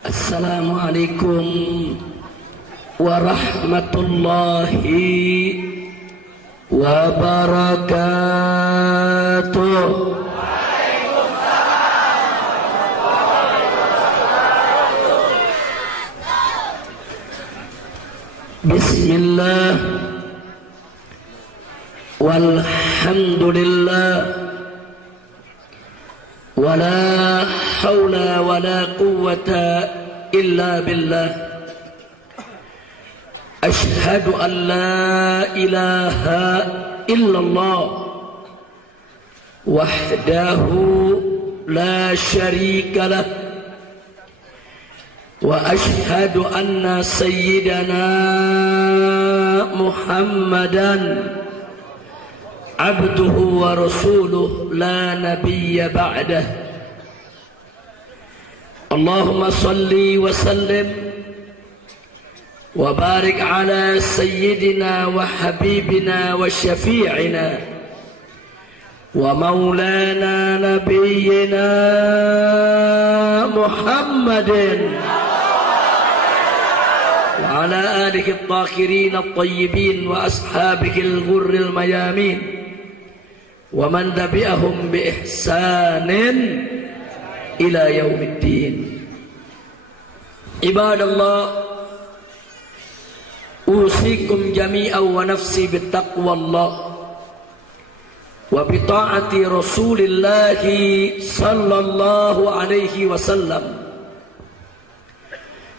Assalamualaikum warahmatullahi wabarakatuh. Bismillah walhamdulillah wala hawla wala quwwata illa billah. Ashhadu an la ilaha illallah wahdahu la syarika lah wa ashhadu anna sayyidana Muhammadan abduhu wa rasuluh la nabiyya ba'dah. Allahumma salli wa sallim wa barik ala sayyidina wa habibina wa syafi'ina wa maulana nabiyyina Muhammadin wa ala alihi at-tahirin at-tayyibin wa ashabihi al-ghurril mayamin wa man tabi'ahum bi ihsanin ila yaumiddin. Ibadallah, usikum jami'an wa nafsi bittaqwallah wa bita'ati rasulillahi sallallahu alaihi wasallam.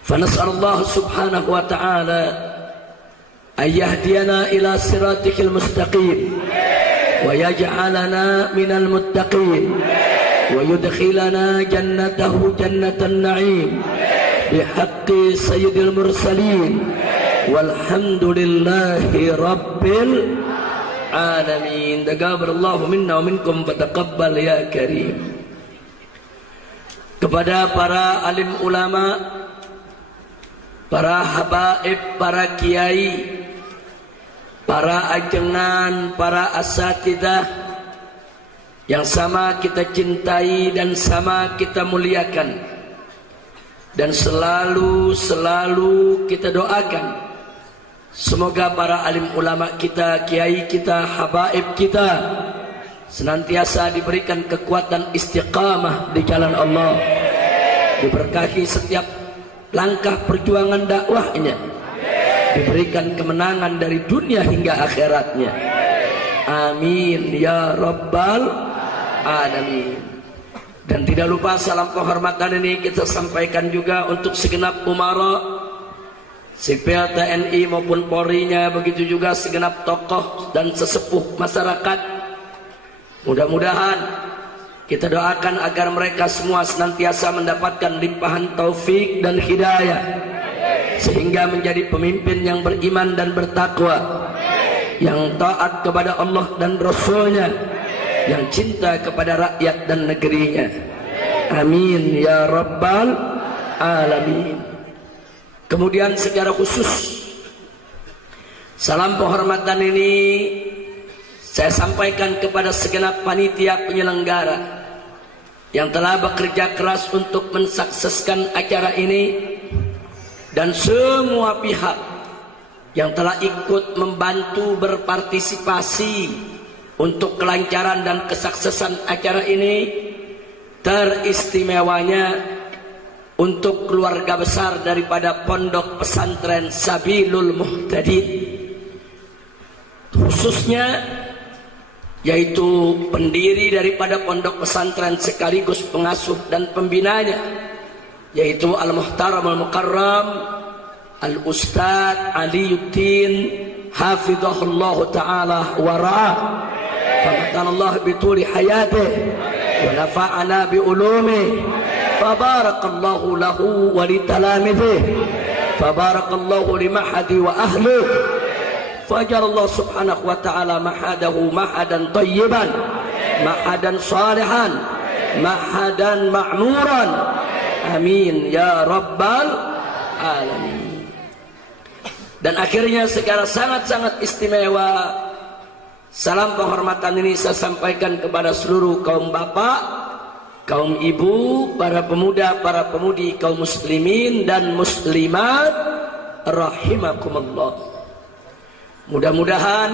Fanas'alullah subhanahu wa ta'ala an yahdiyana ila siratikal mustaqim wa yaj'alana minal muttaqin wa yudkhilana jannatahu jannatan na'im bihaqqi sayyidil mursalin walhamdulillahi rabbil alamin. Taqabbalallahu minna wa minkum fataqabbal ya karim. Kepada para alim ulama, para habaib, para kiai, para ajengan, para asatidzah yang sama kita cintai dan sama kita muliakan, dan selalu kita doakan semoga para alim ulama kita, kiai kita, habaib kita senantiasa diberikan kekuatan istiqamah di jalan Allah, diberkahi setiap langkah perjuangan dakwahnya, diberikan kemenangan dari dunia hingga akhiratnya. Amin ya rabbal alamin. Dan tidak lupa salam penghormatan ini kita sampaikan juga untuk segenap umara sipil TNI maupun Polri-nya, begitu juga segenap tokoh dan sesepuh masyarakat. Mudah-mudahan kita doakan agar mereka semua senantiasa mendapatkan limpahan taufik dan hidayah, sehingga menjadi pemimpin yang beriman dan bertakwa, yang taat kepada Allah dan Rasul-Nya, yang cinta kepada rakyat dan negerinya. Amin ya rabbal alamin. Kemudian secara khusus salam penghormatan ini saya sampaikan kepada segenap panitia penyelenggara yang telah bekerja keras untuk mensukseskan acara ini, dan semua pihak yang telah ikut membantu berpartisipasi untuk kelancaran dan kesuksesan acara ini, teristimewanya untuk keluarga besar daripada Pondok Pesantren Sabilul Muhtadin, khususnya yaitu pendiri daripada pondok pesantren sekaligus pengasuh dan pembinanya, yaitu Al-Muhtaram Al-Mukarram Al-Ustadz Aliyuddin hafizahullah ta'ala wa ra'ah, famatanallah bituli hayatih wa nafa'ana bi ulumih, fabarakallahu lahu wa li talamidih, fabarakallahu li mahadi wa ahlih, fajarallahu subhanahu wa ta'ala mahadahu mahadan tayyiban, mahadan salihan, mahadan ma'muran. Amin ya rabbal alamin. Dan akhirnya secara sangat-sangat istimewa, salam penghormatan ini saya sampaikan kepada seluruh kaum bapak, kaum ibu, para pemuda, para pemudi, kaum muslimin dan muslimat rahimakumullah. Mudah-mudahan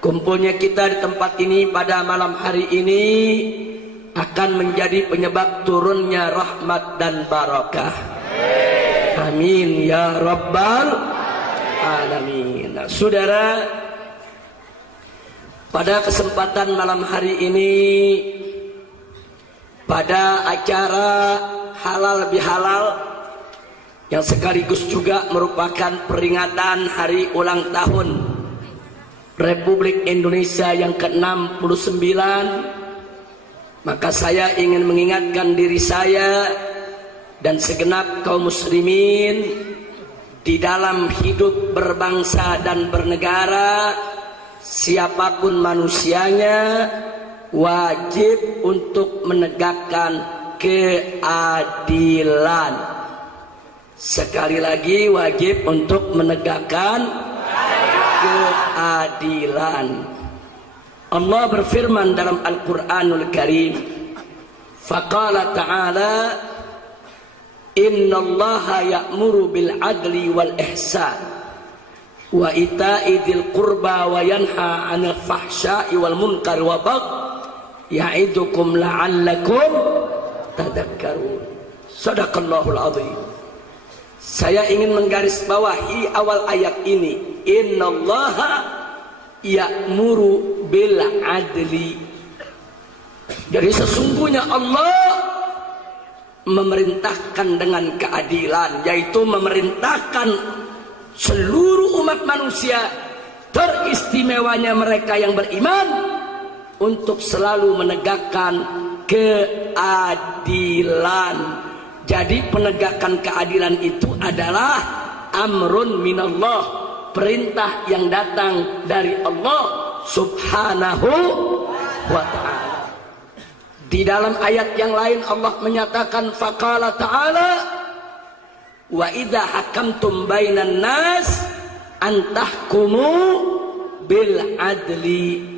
kumpulnya kita di tempat ini pada malam hari ini akan menjadi penyebab turunnya rahmat dan barakah. Amin ya rabbal alamin. Nah, saudara, pada kesempatan malam hari ini, pada acara halal bihalal yang sekaligus juga merupakan peringatan hari ulang tahun Republik Indonesia yang ke-69, maka saya ingin mengingatkan diri saya dan segenap kaum muslimin di dalam hidup berbangsa dan bernegara, siapapun manusianya wajib untuk menegakkan keadilan. Sekali lagi, wajib untuk menegakkan keadilan. Allah berfirman dalam Al-Quranul Karim, faqala ta'ala, innallaha ya'muru bil adli wal ihsan wa ita'i dzil qurba wa yanha 'anil fahsya'i wal munkar wa baghi ya'idukum la'allakum tadhakkarun. Shadaqallahul azim. Saya ingin menggarisbawahi awal ayat ini, innallaha ya'muru bil adli. Jadi sesungguhnya Allah memerintahkan dengan keadilan, yaitu memerintahkan seluruh umat manusia, teristimewanya mereka yang beriman, untuk selalu menegakkan keadilan. Jadi penegakan keadilan itu adalah amrun minallah, perintah yang datang dari Allah subhanahu wa ta'ala. Di dalam ayat yang lain Allah menyatakan, faqala ta'ala, wa idza hakamtum bainan nas antahkumu bil adli.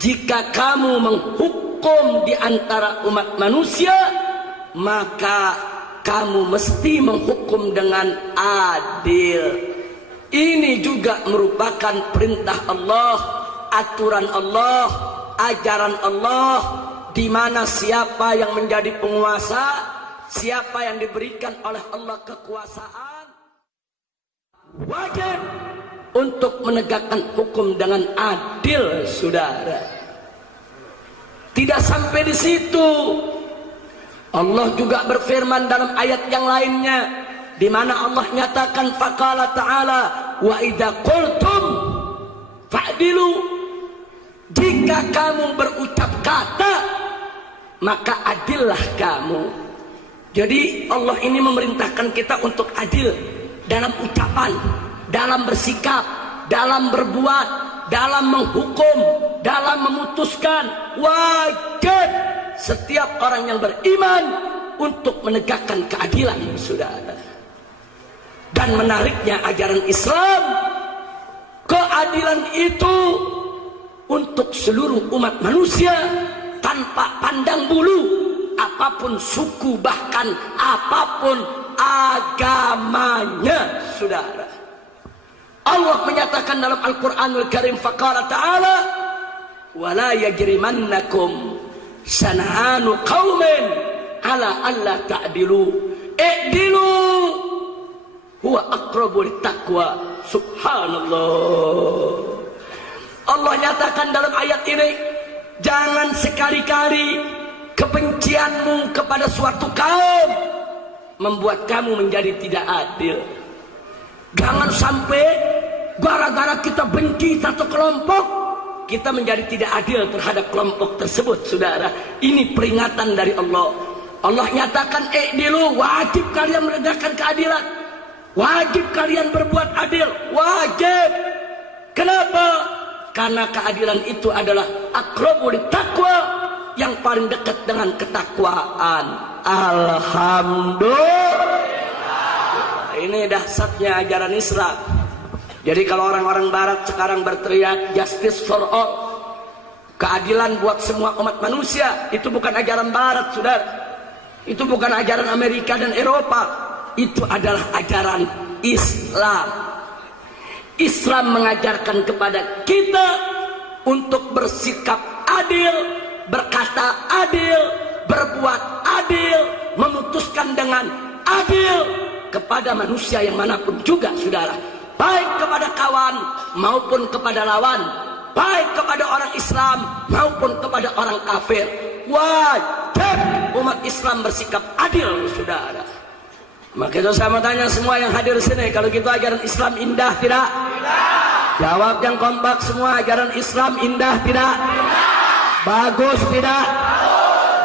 Jika kamu menghukum di antara umat manusia, maka kamu mesti menghukum dengan adil. Ini juga merupakan perintah Allah, aturan Allah, ajaran Allah, di mana siapa yang menjadi penguasa, siapa yang diberikan oleh Allah kekuasaan, wajib untuk menegakkan hukum dengan adil, saudara. Tidak sampai di situ, Allah juga berfirman dalam ayat yang lainnya, di mana Allah nyatakan, faqala ta'ala, wa idza qultum fa'dilu. Jika kamu berucap kata, maka adillah kamu. Jadi Allah ini memerintahkan kita untuk adil dalam ucapan, dalam bersikap, dalam berbuat, dalam menghukum, dalam memutuskan. Wajib setiap orang yang beriman untuk menegakkan keadilan, saudara. Dan menariknya ajaran Islam, keadilan itu untuk seluruh umat manusia tanpa pandang bulu, apapun suku, bahkan apapun agamanya, saudara. Allah menyatakan dalam Al-Quranul Karim, faqala ta'ala, wala yajrimannakum sana'anu qaumin ala alla ta'dilu i'dilu huwa aqrabu littaqwa. Subhanallah. Allah nyatakan dalam ayat ini, jangan sekali-kali kebencianmu kepada suatu kaum membuat kamu menjadi tidak adil. Jangan sampai gara-gara kita benci satu kelompok, kita menjadi tidak adil terhadap kelompok tersebut, saudara. Ini peringatan dari Allah. Allah nyatakan, i'dilu, wajib kalian menegakkan keadilan, wajib kalian berbuat adil, wajib. Kenapa? Karena keadilan itu adalah aqrabu littaqwa, yang paling dekat dengan ketakwaan. Alhamdulillah. Ini dahsyatnya ajaran Islam. Jadi kalau orang-orang barat sekarang berteriak justice for all, keadilan buat semua umat manusia. Itu bukan ajaran barat, saudara. Itu bukan ajaran Amerika dan Eropa. Itu adalah ajaran Islam. Islam mengajarkan kepada kita untuk bersikap adil, berkata adil, berbuat adil, memutuskan dengan adil kepada manusia yang manapun juga, saudara. Baik kepada kawan maupun kepada lawan, baik kepada orang Islam maupun kepada orang kafir. Wajib umat Islam bersikap adil, saudara. Maka itu saya mau tanya semua yang hadir sini, kalau gitu ajaran Islam indah tidak? Tidak. Jawab yang kompak semua, ajaran Islam indah tidak? Tidak. Bagus tidak?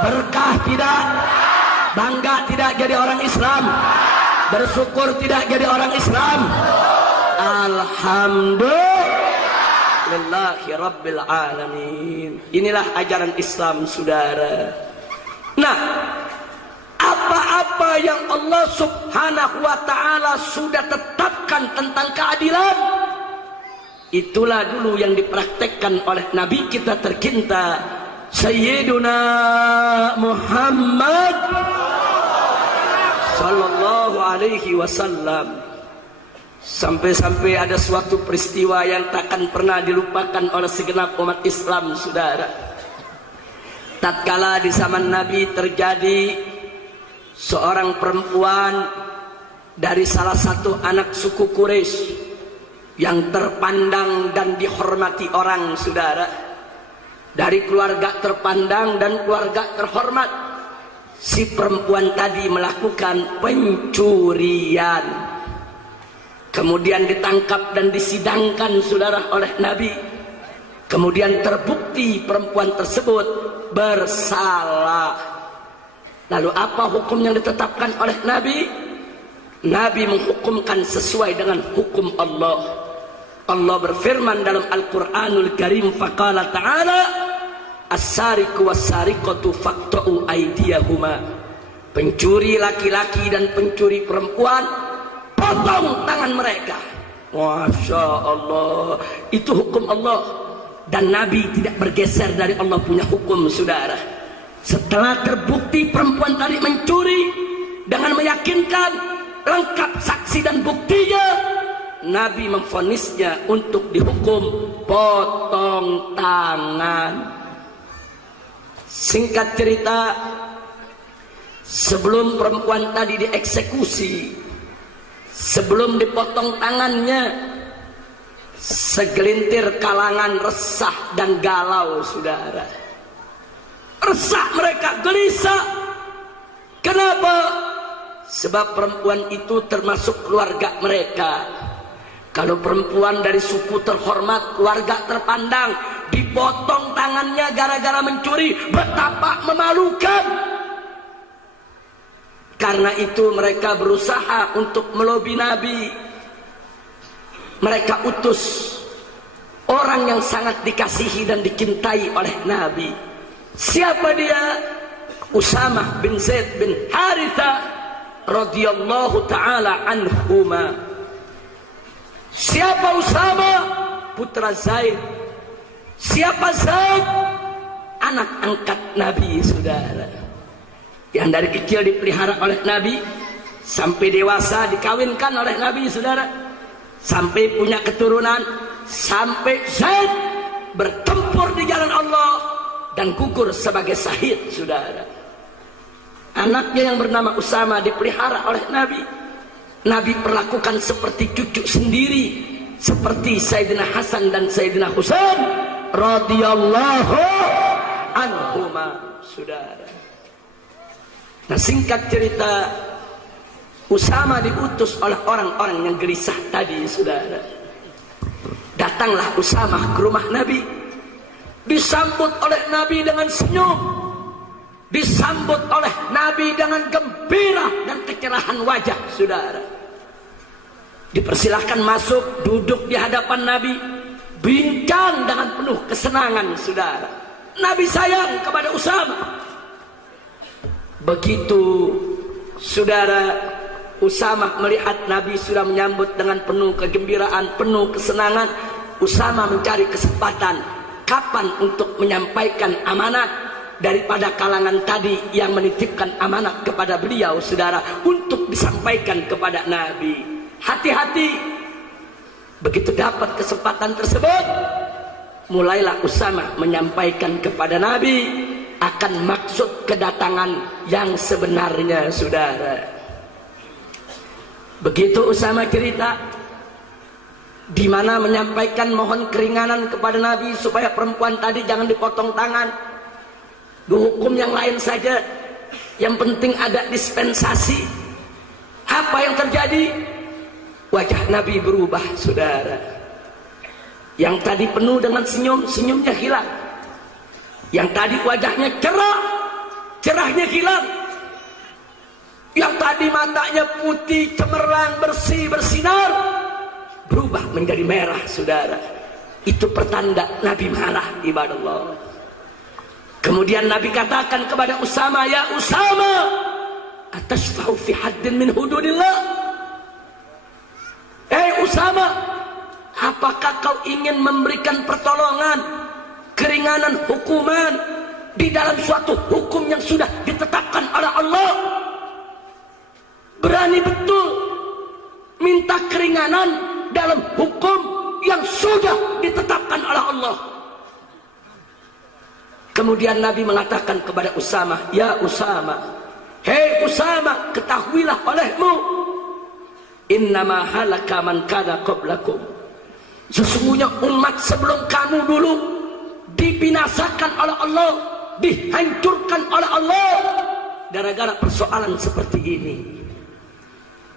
Berkah tidak? Bangga tidak jadi orang Islam? Bersyukur tidak jadi orang Islam? Alhamdulillahi Rabbil Alamin. Inilah ajaran Islam, saudara. Nah, apa-apa yang Allah subhanahu wa ta'ala sudah tetapkan tentang keadilan, itulah dulu yang dipraktekkan oleh Nabi kita tercinta Sayyiduna Muhammad sallallahu alaihi wasallam. Sampai-sampai ada suatu peristiwa yang takkan pernah dilupakan oleh segenap umat Islam, saudara. Tatkala di zaman Nabi terjadi seorang perempuan dari salah satu anak suku Quraisy yang terpandang dan dihormati orang, saudara. Dari keluarga terpandang dan keluarga terhormat, si perempuan tadi melakukan pencurian. Kemudian ditangkap dan disidangkan, saudara, oleh Nabi. Kemudian terbukti perempuan tersebut bersalah. Lalu apa hukum yang ditetapkan oleh Nabi? Nabi menghukumkan sesuai dengan hukum Allah. Allah berfirman dalam Al-Quranul Karim, faqala ta'ala as-sariqu was-sariqatu faqta'u aydiyahuma. Pencuri laki-laki dan pencuri perempuan, potong tangan mereka. Masya Allah, itu hukum Allah. Dan Nabi tidak bergeser dari Allah punya hukum, saudara. Setelah terbukti perempuan tadi mencuri dengan meyakinkan, lengkap saksi dan buktinya, Nabi memvonisnya untuk dihukum potong tangan. Singkat cerita, sebelum perempuan tadi dieksekusi, sebelum dipotong tangannya, segelintir kalangan resah dan galau, saudara. Resah mereka, gelisah. Kenapa? Sebab perempuan itu termasuk keluarga mereka. Kalau perempuan dari suku terhormat, keluarga terpandang, dipotong tangannya gara-gara mencuri, betapa memalukan. Karena itu mereka berusaha untuk melobi Nabi. Mereka utus orang yang sangat dikasihi dan dicintai oleh Nabi. Siapa dia? Usamah bin Zaid bin Haritha radhiyallahu taala anhuma. Siapa Usama? Putra Zaid. Siapa Zaid? Anak angkat Nabi, saudara. Yang dari kecil dipelihara oleh Nabi, sampai dewasa dikawinkan oleh Nabi, saudara. Sampai punya keturunan, sampai Zaid bertempur di jalan Allah dan gugur sebagai syahid, saudara. Anaknya yang bernama Usama dipelihara oleh Nabi. Nabi perlakukan seperti cucu sendiri, seperti Sayyidina Hasan dan Sayyidina Husain radhiyallahu anhuma, saudara. Nah, singkat cerita, Usama diutus oleh orang-orang yang gelisah tadi, saudara. Datanglah Usama ke rumah Nabi, disambut oleh Nabi dengan senyum, disambut oleh Nabi dengan gembira dan kecerahan wajah, saudara. Dipersilahkan masuk, duduk di hadapan Nabi, bincang dengan penuh kesenangan, saudara. Nabi sayang kepada Usama. Begitu, saudara, Usama melihat Nabi sudah menyambut dengan penuh kegembiraan, penuh kesenangan, Usama mencari kesempatan. kapan untuk menyampaikan amanat daripada kalangan tadi yang menitipkan amanat kepada beliau, saudara, untuk disampaikan kepada Nabi. Hati-hati. Begitu dapat kesempatan tersebut, mulailah Usama menyampaikan kepada Nabi akan maksud kedatangan yang sebenarnya, saudara. Begitu Usama cerita, di mana menyampaikan mohon keringanan kepada Nabi supaya perempuan tadi jangan dipotong tangan. Hukum yang lain saja, yang penting ada dispensasi. Apa yang terjadi? Wajah Nabi berubah, saudara. Yang tadi penuh dengan senyum, senyumnya hilang. Yang tadi wajahnya cerah, cerahnya hilang. Yang tadi matanya putih, cemerlang, bersih, bersinar, berubah menjadi merah, saudara. Itu pertanda Nabi marah, ibadallah. Kemudian Nabi katakan kepada Usama, ya Usama, atashfa'u fi haddin min hududillah. Usama, apakah kau ingin memberikan pertolongan, keringanan hukuman di dalam suatu hukum yang sudah ditetapkan oleh Allah? Berani betul minta keringanan dalam hukum yang sudah ditetapkan oleh Allah. Kemudian Nabi mengatakan kepada Usama, ya Usama, hei Usama, ketahuilah olehmu, innama halaka man kana qablakum. Sesungguhnya umat sebelum kamu dulu dibinasakan oleh Allah, dihancurkan oleh Allah gara-gara persoalan seperti ini.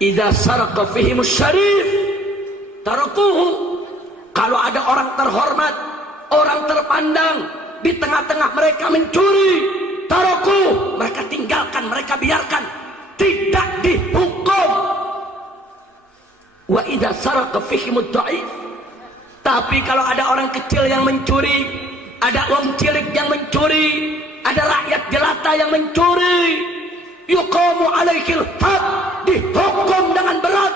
Idza saraqa fihimus syarif tarakuhu. Kalau ada orang terhormat, orang terpandang di tengah-tengah mereka mencuri, tarakuhu, mereka tinggalkan, mereka biarkan, tidak dihukum. Wa idza saraqa fihimud dha'if. Tapi kalau ada orang kecil yang mencuri, ada wong cilik yang mencuri, ada rakyat jelata yang mencuri, yuqamu alaihil had, dihukum dengan berat.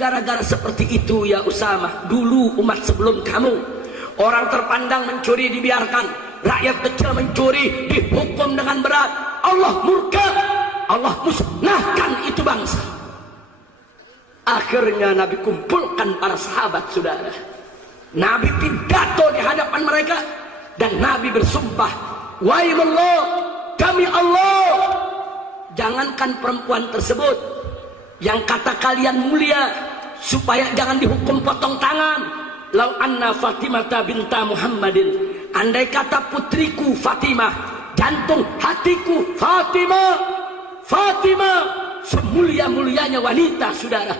Gara-gara seperti itu ya Usama, dulu umat sebelum kamu, orang terpandang mencuri dibiarkan, rakyat kecil mencuri dihukum dengan berat. Allah murka, Allah musnahkan itu bangsa. Akhirnya Nabi kumpulkan para sahabat, saudara. Nabi pidato di hadapan mereka dan Nabi bersumpah, wahai demi Allah, jangankan perempuan tersebut yang kata kalian mulia supaya jangan dihukum potong tangan. Lau anna Fatimata binta Muhammadin, andai kata putriku Fatimah, jantung hatiku Fatimah, Fatimah semulia-mulianya wanita, saudara,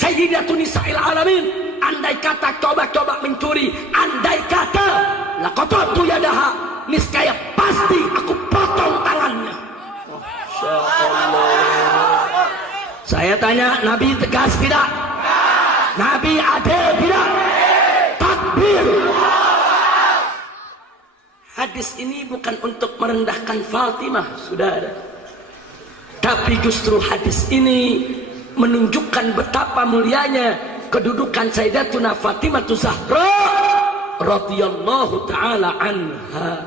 Sayyidatun Nisa'il Alamin, andai kata coba-coba mencuri, andai kata laqatatu yadaha, niscaya pasti aku potong tangannya. Masya Allah. Saya tanya, Nabi tegas tidak? Nabi adil tidak? Takbir. Hadis ini bukan untuk merendahkan Fatimah, saudara, tapi justru hadis ini menunjukkan betapa mulianya kedudukan Sayyidatuna Fatimah Zahra radhiyallahu taala anha.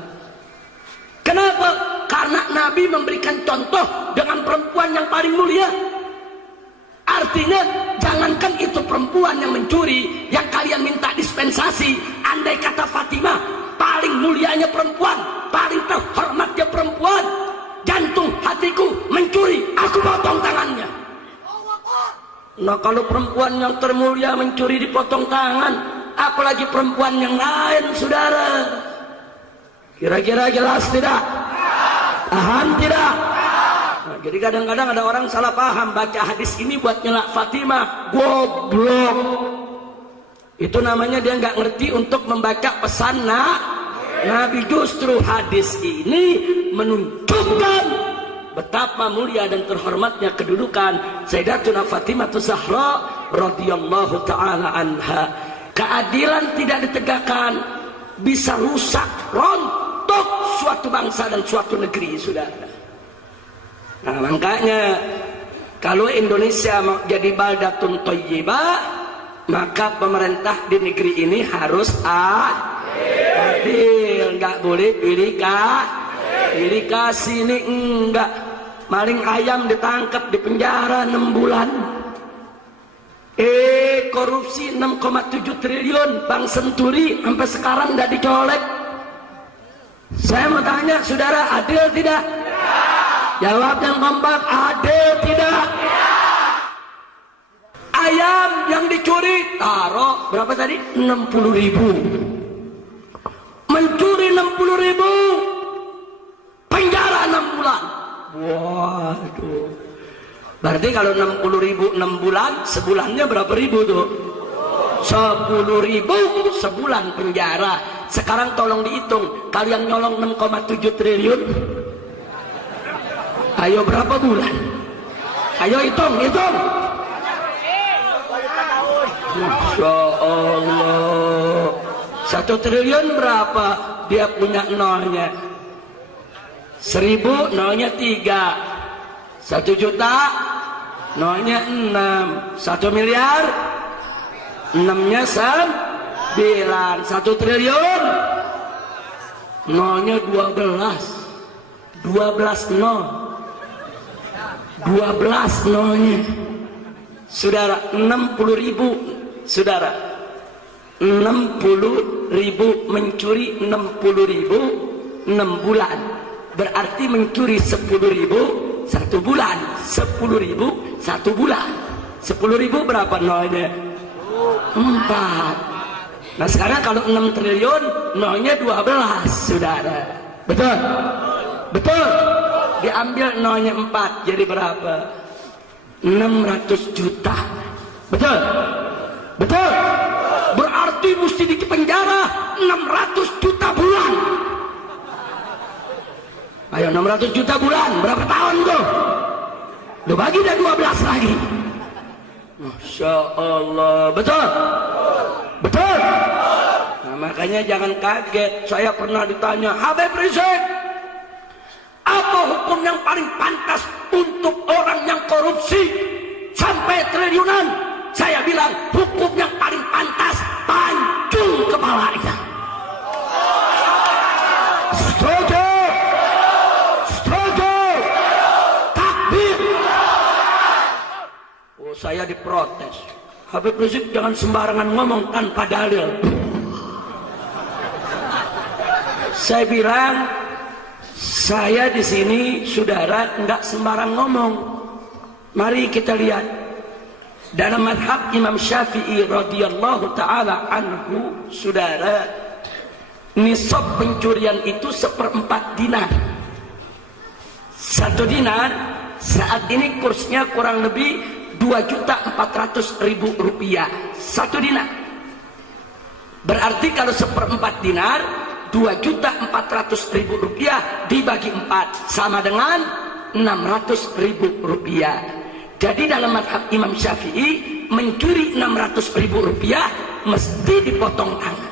Kenapa? Karena Nabi memberikan contoh dengan perempuan yang paling mulia. Artinya jangankan itu perempuan yang mencuri, yang kalian minta dispensasi, andai kata Fatimah paling mulianya perempuan, paling terhormatnya perempuan, jantung hatiku mencuri, aku potong tangannya. Nah, kalau perempuan yang termulia mencuri dipotong tangan, apalagi perempuan yang lain, saudara. Kira-kira jelas tidak? Paham tidak? Nah, jadi kadang-kadang ada orang salah paham, baca hadis ini buat nyelak Fatimah, goblok. Itu namanya dia nggak ngerti untuk membaca pesan Nabi. Justru hadis ini menunjukkan betapa mulia dan terhormatnya kedudukan Sayyidatuna Fatimah Zahra radhiyallahu taala anha. Keadilan tidak ditegakkan bisa rusak, rontok suatu bangsa dan suatu negeri, saudara. Nah, makanya kalau Indonesia mau jadi baldatun thayyibah, maka pemerintah di negeri ini harus adil. Deal, nggak boleh pilih kasih nih enggak. Maling ayam ditangkap di penjara 6 bulan. Korupsi 6,7 triliun Bank Senturi sampai sekarang nggak dicolek. Saya mau tanya saudara, adil tidak? Jawab yang kompak, adil tidak? Ayam yang dicuri taruh berapa tadi? 60.000. Mencuri 60.000, penjara 6 bulan. Waduh. Berarti kalau 60.000 6 bulan, sebulannya berapa ribu tuh? 10.000 sebulan penjara. Sekarang tolong dihitung, kalian nyolong 6,7 triliun. Ayo berapa bulan? Ayo hitung. Masya Allah. 1 triliun berapa? Dia punya nolnya. 1000 nolnya 3. 1 juta nolnya 6. 1 miliar 6-nya 9. 1 triliun nolnya 12. 12 nol. 12 nolnya. Saudara, 60.000. Saudara, 60.000 mencuri 60.000 6 bulan. Berarti mencuri 10.000 1 bulan. 10.000 1 bulan. 10.000 berapa nolnya? 4. Nah sekarang kalau 6 triliun nolnya 12, saudara. Betul? Betul? Diambil nolnya 4 jadi berapa? 600 juta. Betul? Betul? Berarti mesti di penjara 600 juta bulan. Ayo 600 juta bulan berapa tahun tuh? Lu bagi dah 12 lagi. Masya Allah. Betul? Betul? Nah makanya jangan kaget. Saya pernah ditanya, Habib Rizik, apa hukum yang paling pantas untuk orang yang korupsi sampai triliunan? Saya bilang hukum yang paling pantas pancung kepalanya. Setuju? Setuju? Takbir. Oh saya diprotes. Habib Rizik jangan sembarangan ngomong tanpa dalil. Saya bilang, saya di sini saudara enggak sembarang ngomong. Mari kita lihat dalam madhab Imam Syafi'i radhiyallahu taala anhu, saudara, nisab pencurian itu 1/4 dinar. 1 dinar saat ini kursnya kurang lebih 2.400.000 rupiah. 1 dinar. Berarti kalau 1/4 dinar 2.400.000 rupiah dibagi 4 sama dengan 600.000 rupiah. Jadi dalam madhab Imam Syafi'i mencuri 600.000 rupiah mesti dipotong tangan.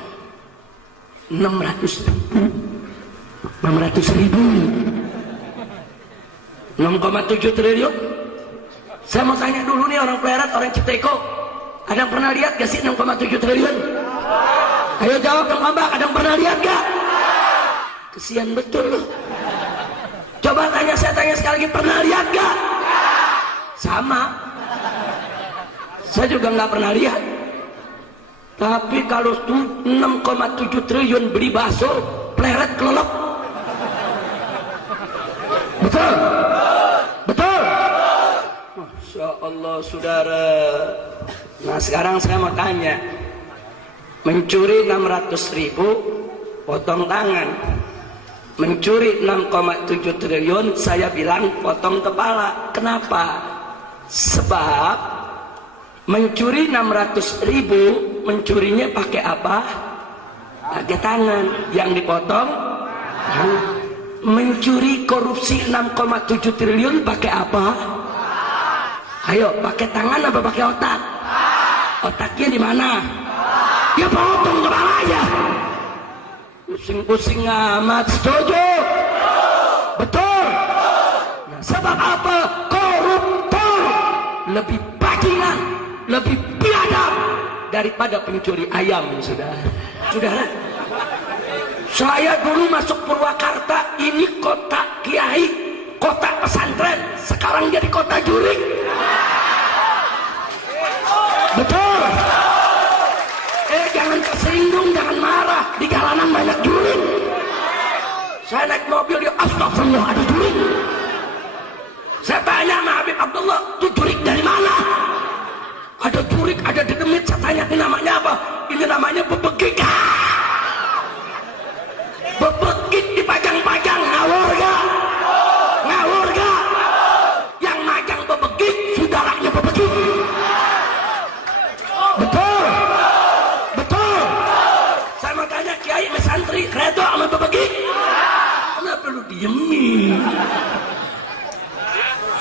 600.000 6,7 triliun. Saya mau tanya dulu nih orang Pleret, orang Citeko, ada yang pernah lihat gak sih 6,7 triliun? Ayo jawab dong Mbak, ada yang pernah lihat gak? Kesian betul loh. Coba tanya, saya tanya sekali lagi, pernah lihat gak? Sama. Saya juga nggak pernah lihat. Tapi kalau 6,7 triliun beli bakso, Pleret kelelep. Betul? Betul? Masya Allah saudara. Nah sekarang saya mau tanya, mencuri 600.000 potong tangan, mencuri 6,7 triliun saya bilang potong kepala. Kenapa? Sebab mencuri 600.000 mencurinya pakai apa? Pakai tangan. Yang dipotong mencuri korupsi 6,7 triliun pakai apa? Ayo, pakai tangan apa pakai otak? Otaknya di mana? Ya potong kepalanya. Pusing-pusing amat. Setuju? Betul? Nah, sebab apa? Koruptor lebih bajingan, lebih biadab daripada pencuri ayam, saudara. Saudara, Saya dulu masuk Purwakarta, ini kota kiai, kota pesantren, sekarang jadi kota jurik. Betul. Jangan tersinggung, jangan marah, di jalanan banyak jurik. Saya naik mobil, dia astagfirullah, ada jurik. Saya tanya sama Habib Abdullah, itu jurik dari mana? Ada jurik, ada di Demit. Saya tanya, ini namanya apa? Ini namanya bebegik. Bebegik dipajang-pajang, ngawur gak? Ngawur gak? Yang majang bebegik, saudaranya bebegik. Betul. Betul. Saya mau tanya, kiai sama santri, redo sama bebegik? Kenapa lu diemin?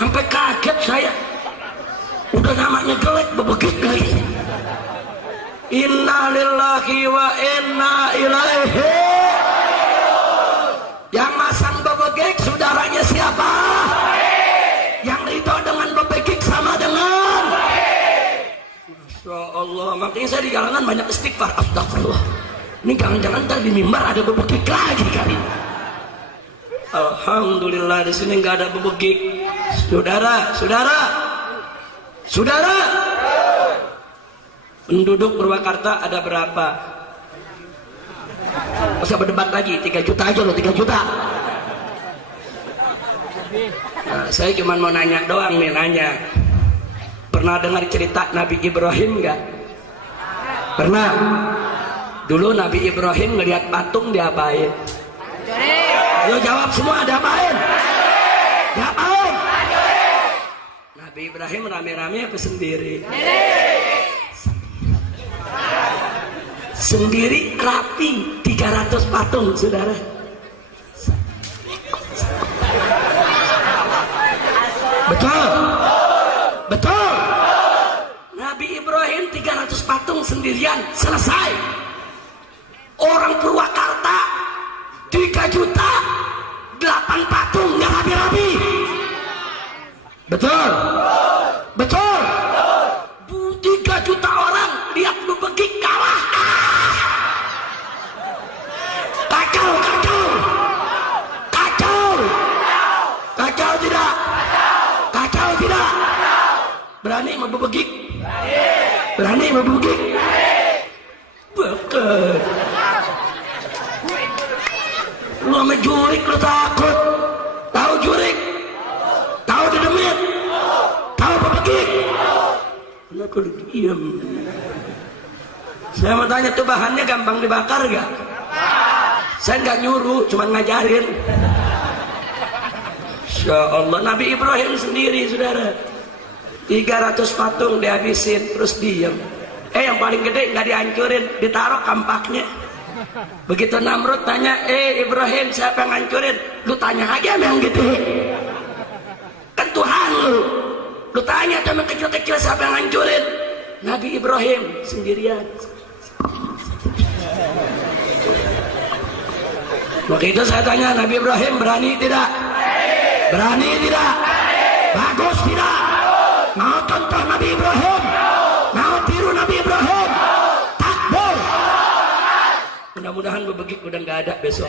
Sampai kaget saya. Udah namanya jelek, bebegik lagi. Inna lillahi wa inna ilaihi. Yang masang bebegik saudaranya siapa? Yang ridho dengan bebegik sama dengan Masya Allah. Makanya saya di jalanan banyak istighfar, astagfirullah. Ini jangan-jangan ntar di mimbar ada bebegik lagi kali. Alhamdulillah di sini nggak ada bebegik. Saudara, penduduk Purwakarta ada berapa? Usah berdebat lagi, 3 juta aja loh, 3 juta. Nah, saya cuma mau nanya doang nih, nanya. Pernah dengar cerita Nabi Ibrahim nggak? Pernah? Dulu Nabi Ibrahim ngelihat patung diapain? Ayo jawab semua, diapain? Diapain? Nabi Ibrahim rame-rame apa sendiri? Sendiri rapi, 300 patung, saudara. Betul? Betul? Nabi Ibrahim 300 patung sendirian, selesai. Orang Purwakarta 3 juta 8 patung, nggak rapi-rapi. Betul? Betul? 3 juta orang lihat bebegik kalah. Kacau tidak? Kacau tidak? Berani mau bebegik? Berani mau bebegik? Bukan. Lu sama jurik lu takut? Tahu jurik? Tahu di Demit? Tahu bebegik? Kenapa lu diam? Saya mau tanya tuh, bahannya gampang dibakar gak? Saya nggak nyuruh, cuma ngajarin. Insya Allah. Nabi Ibrahim sendiri, saudara, 300 patung dihabisin, terus diam. Yang paling gede nggak dihancurin, ditaruh kampaknya. Begitu Namrud tanya, Ibrahim siapa yang ngancurin? Lu tanya aja sama yang gitu. Kan Tuhan lu tanya sama kecil-kecil siapa yang ngancurin? Nabi Ibrahim sendirian. Waktu itu saya tanya, Nabi Ibrahim berani tidak? Berani tidak? Bagus tidak? Mau contoh Nabi Ibrahim? Mau tiru Nabi Ibrahim? Takbir. Mudah-mudahan bebegik udah nggak ada besok.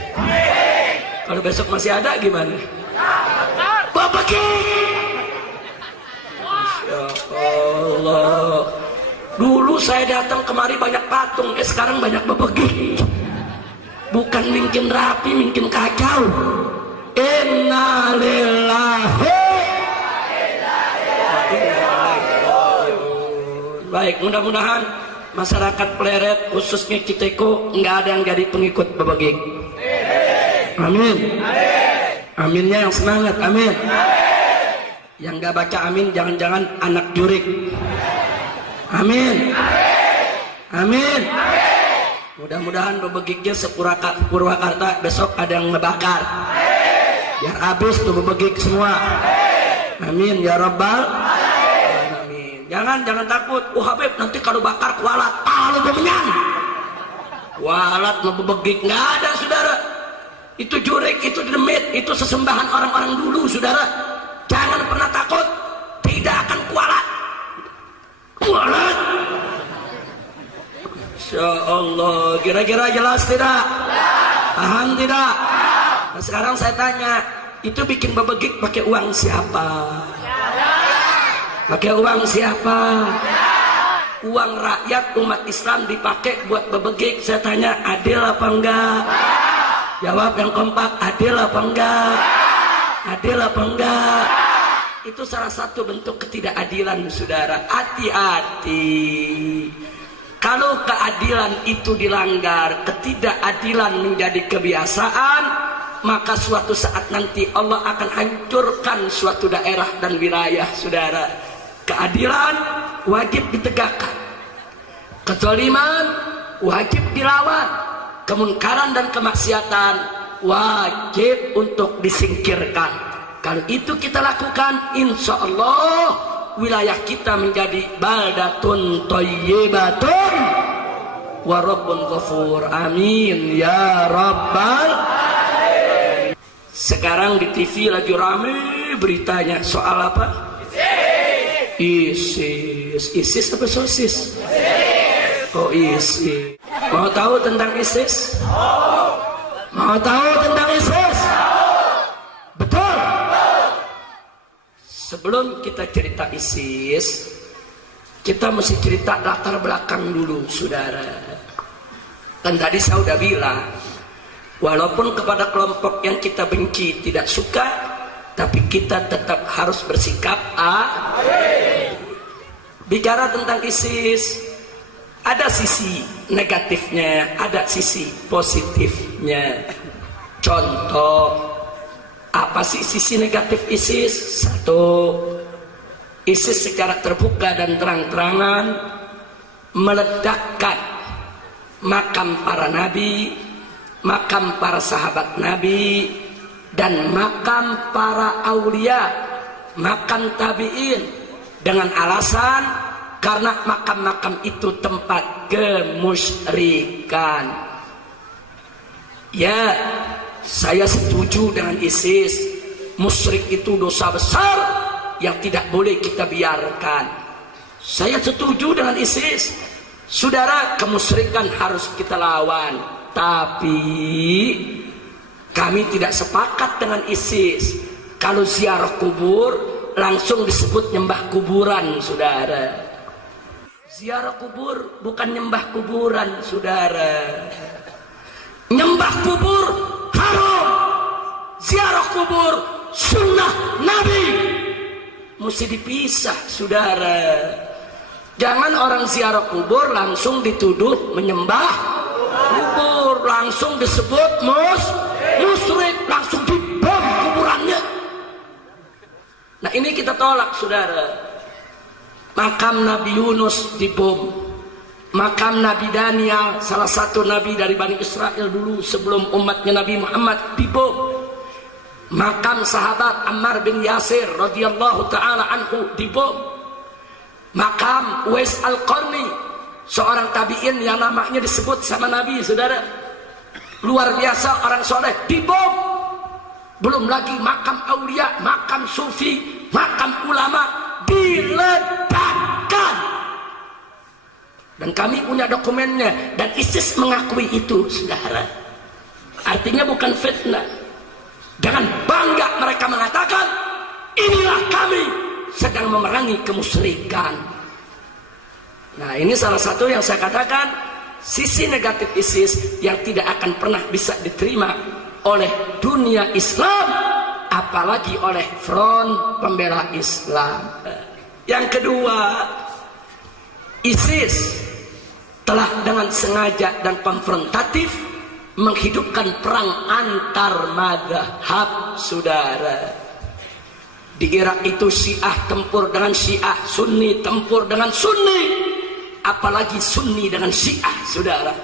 Kalau besok masih ada gimana? Bebegik. Masya Allah. Dulu saya datang kemari banyak patung, sekarang banyak bebegik. Bukan mungkin rapi, mungkin kacau. Inna lillahi. Baik, mudah-mudahan masyarakat Pleret, khususnya Citeko, nggak ada yang jadi pengikut bebegik. Amin. Aminnya yang semangat, amin. Yang nggak baca amin, jangan-jangan anak jurik. Amin. Amin. Mudah-mudahan bebegiknya Purwakarta besok ada yang ngebakar. Biar habis tuh bebegik semua. Amin ya Rabbal. Amin. Jangan takut. Habib nanti kalau bakar kualat. Lu pemenyan. Kualat mau bebegik nggak ada, saudara. Itu jurik, itu demit, itu sesembahan orang-orang dulu, saudara. Jangan pernah takut. Tidak akan kualat. Kualat. Insya Allah. Kira-kira jelas tidak? Paham tidak? Nah, sekarang saya tanya, itu bikin bebegik pakai uang siapa? Pakai uang siapa? Uang rakyat umat Islam dipakai buat bebegik. Saya tanya, adil apa enggak? Jawab yang kompak, adil apa enggak? Adil apa enggak? Itu salah satu bentuk ketidakadilan, saudara. Hati-hati. Kalau keadilan itu dilanggar, ketidakadilan menjadi kebiasaan, maka suatu saat nanti Allah akan hancurkan suatu daerah dan wilayah, saudara. Keadilan wajib ditegakkan, kezaliman wajib dilawan, kemungkaran dan kemaksiatan wajib untuk disingkirkan. Kalau itu kita lakukan, insya Allah wilayah kita menjadi baldatun thayyibatun wa rabbun ghafur. Amin ya rabbal alamin. Sekarang di TV lagi rame beritanya soal apa? ISIS. ISIS apa sosis? Oh ISIS. Mau tahu tentang ISIS? Mau tahu tentang ISIS? Betul. Sebelum kita cerita ISIS, kita mesti cerita latar belakang dulu, saudara. Dan tadi saya sudah bilang, walaupun kepada kelompok yang kita benci tidak suka, tapi kita tetap harus bersikap bicara tentang ISIS. Ada sisi negatifnya, ada sisi positifnya. Contoh, apa sih sisi negatif ISIS? Satu, ISIS secara terbuka dan terang-terangan meledakkan makam para nabi, makam para sahabat nabi, dan makam para aulia, makam tabi'in, dengan alasan karena makam-makam itu tempat kemusyrikan. Ya, saya setuju dengan ISIS. Musyrik itu dosa besar yang tidak boleh kita biarkan. Saya setuju dengan ISIS. Saudara, kemusyrikan harus kita lawan. Tapi kami tidak sepakat dengan ISIS. Kalau ziarah kubur langsung disebut nyembah kuburan, saudara. Ziarah kubur bukan nyembah kuburan, saudara. Nyembah kubur haram, ziarah kubur sunnah Nabi, mesti dipisah, saudara. Jangan orang ziarah kubur langsung dituduh menyembah kubur, langsung disebut musyrik, langsung dibom kuburannya. Nah ini kita tolak, saudara. Makam Nabi Yunus dibom, makam Nabi Daniel, salah satu nabi dari Bani Israel dulu sebelum umatnya Nabi Muhammad, dibom. Makam sahabat Ammar bin Yasir radhiyallahu taala anhu dibom. Makam Uwais Al-Qarni, seorang tabi'in yang namanya disebut sama Nabi, saudara. Luar biasa orang soleh, dibom. Belum lagi makam aulia, makam sufi, makam ulama diledakkan. Dan kami punya dokumennya, dan ISIS mengakui itu, saudara. Artinya bukan fitnah. Dengan bangga mereka mengatakan, inilah kami sedang memerangi kemusyrikan. Nah ini salah satu yang saya katakan, sisi negatif ISIS yang tidak akan pernah bisa diterima oleh dunia Islam, apalagi oleh front pembela Islam. Yang kedua, ISIS telah dengan sengaja dan konfrontatif menghidupkan perang antar mazhab, saudara. Di Irak itu Syiah tempur dengan Syiah, Sunni tempur dengan Sunni, apalagi Sunni dengan Syiah, saudara.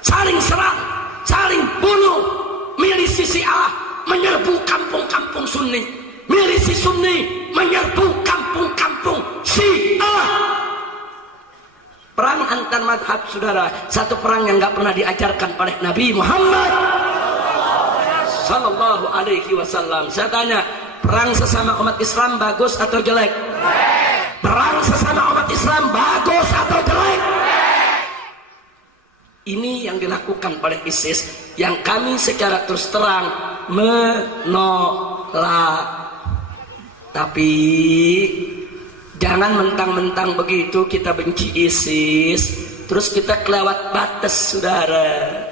Saling serang, saling bunuh. Milisi Syiah menyerbu kampung-kampung Sunni, milisi Sunni menyerbu kampung-kampung Syiah. Perang antar madhab, saudara, satu perang yang nggak pernah diajarkan oleh Nabi Muhammad Sallallahu Alaihi Wasallam. Saya tanya, perang sesama umat Islam bagus atau jelek? Perang sesama umat Islam bagus atau jelek? Ini yang dilakukan oleh ISIS yang kami secara terus terang menolak. Tapi jangan mentang-mentang begitu kita benci ISIS, terus kita kelewat batas, saudara.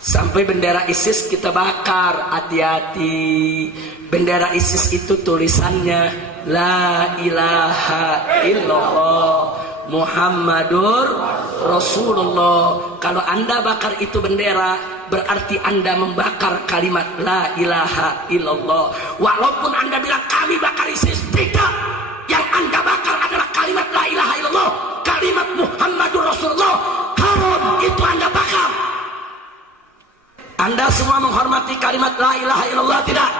Sampai bendera ISIS kita bakar, hati-hati. Bendera ISIS itu tulisannya La ilaha illallah Muhammadur Rasulullah. Kalau Anda bakar itu bendera, berarti Anda membakar kalimat La ilaha illallah. Walaupun Anda bilang kami bakar ISIS, tidak. Yang Anda bakar adalah kalimat La ilaha illallah, kalimat Muhammadur Rasulullah. Haram itu Anda bakar. Anda semua menghormati kalimat La ilaha illallah tidak?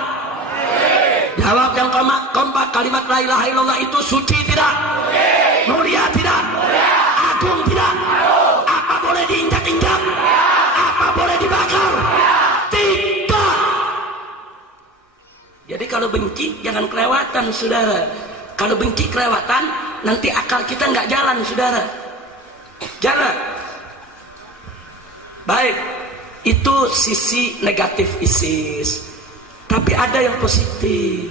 Jawab yang kompak, kalimat La ilaha illallah itu suci tidak? Mulia tidak? Agung tidak? Apa boleh diinjak-injak? Apa boleh dibakar? Tidak. Jadi kalau benci jangan kelewatan, saudara. Kalau benci kelewatan, nanti akal kita nggak jalan, saudara. Jangan. Baik, itu sisi negatif ISIS. Tapi ada yang positif.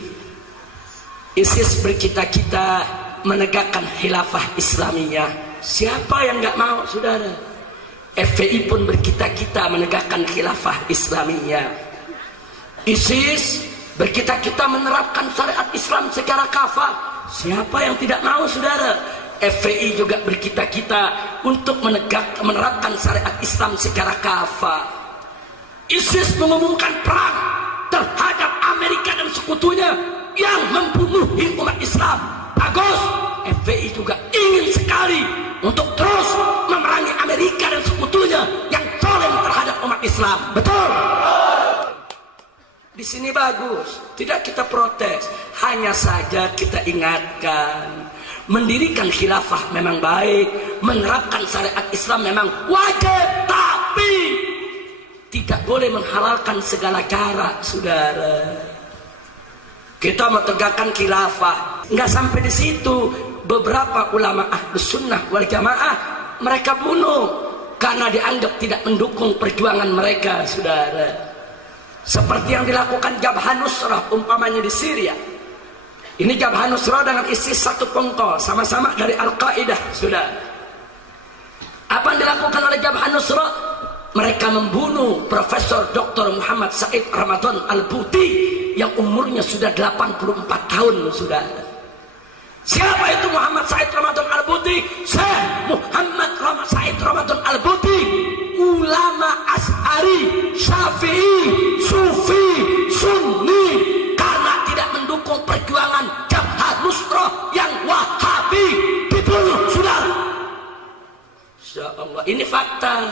ISIS bercita-cita menegakkan khilafah Islamiyah. Siapa yang nggak mau, saudara? FPI pun bercita-cita menegakkan khilafah Islamiyah. ISIS bercita-cita menerapkan syariat Islam secara kafah. Siapa yang tidak mau, saudara? FPI juga bercita-cita untuk menerapkan syariat Islam secara kafah. ISIS mengumumkan perang terhadap Amerika dan sekutunya yang membunuhi umat Islam. Bagus, FPI juga ingin sekali untuk terus memerangi Amerika dan sekutunya yang zalim terhadap umat Islam. Betul? Di sini bagus, tidak kita protes, hanya saja kita ingatkan, mendirikan khilafah memang baik, menerapkan syariat Islam memang wajib, tapi tidak boleh menghalalkan segala cara, saudara. Kita menegakkan khilafah, nggak sampai di situ. Beberapa ulama Ahlus Sunnah wal Jamaah mereka bunuh karena dianggap tidak mendukung perjuangan mereka, saudara. Seperti yang dilakukan Jabhah Nusrah umpamanya di Syria. Ini Jabhah Nusrah dengan ISIS satu pengkol, sama-sama dari Al-Qaeda, saudara. Apa yang dilakukan oleh Jabhah Nusrah? Mereka membunuh Profesor Dr. Muhammad Said Ramadan Al-Buti yang umurnya sudah 84 tahun, saudara. Siapa itu Muhammad Said Ramadan Al-Buti? Syekh Muhammad Said Ramadan Al-Buti, ulama Asy'ari, Syafi'i, Sufi, Sunni, karena tidak mendukung perjuangan Jabhah Nusrah yang Wahabi dibunuh, saudara. Insyaallah, ini fakta.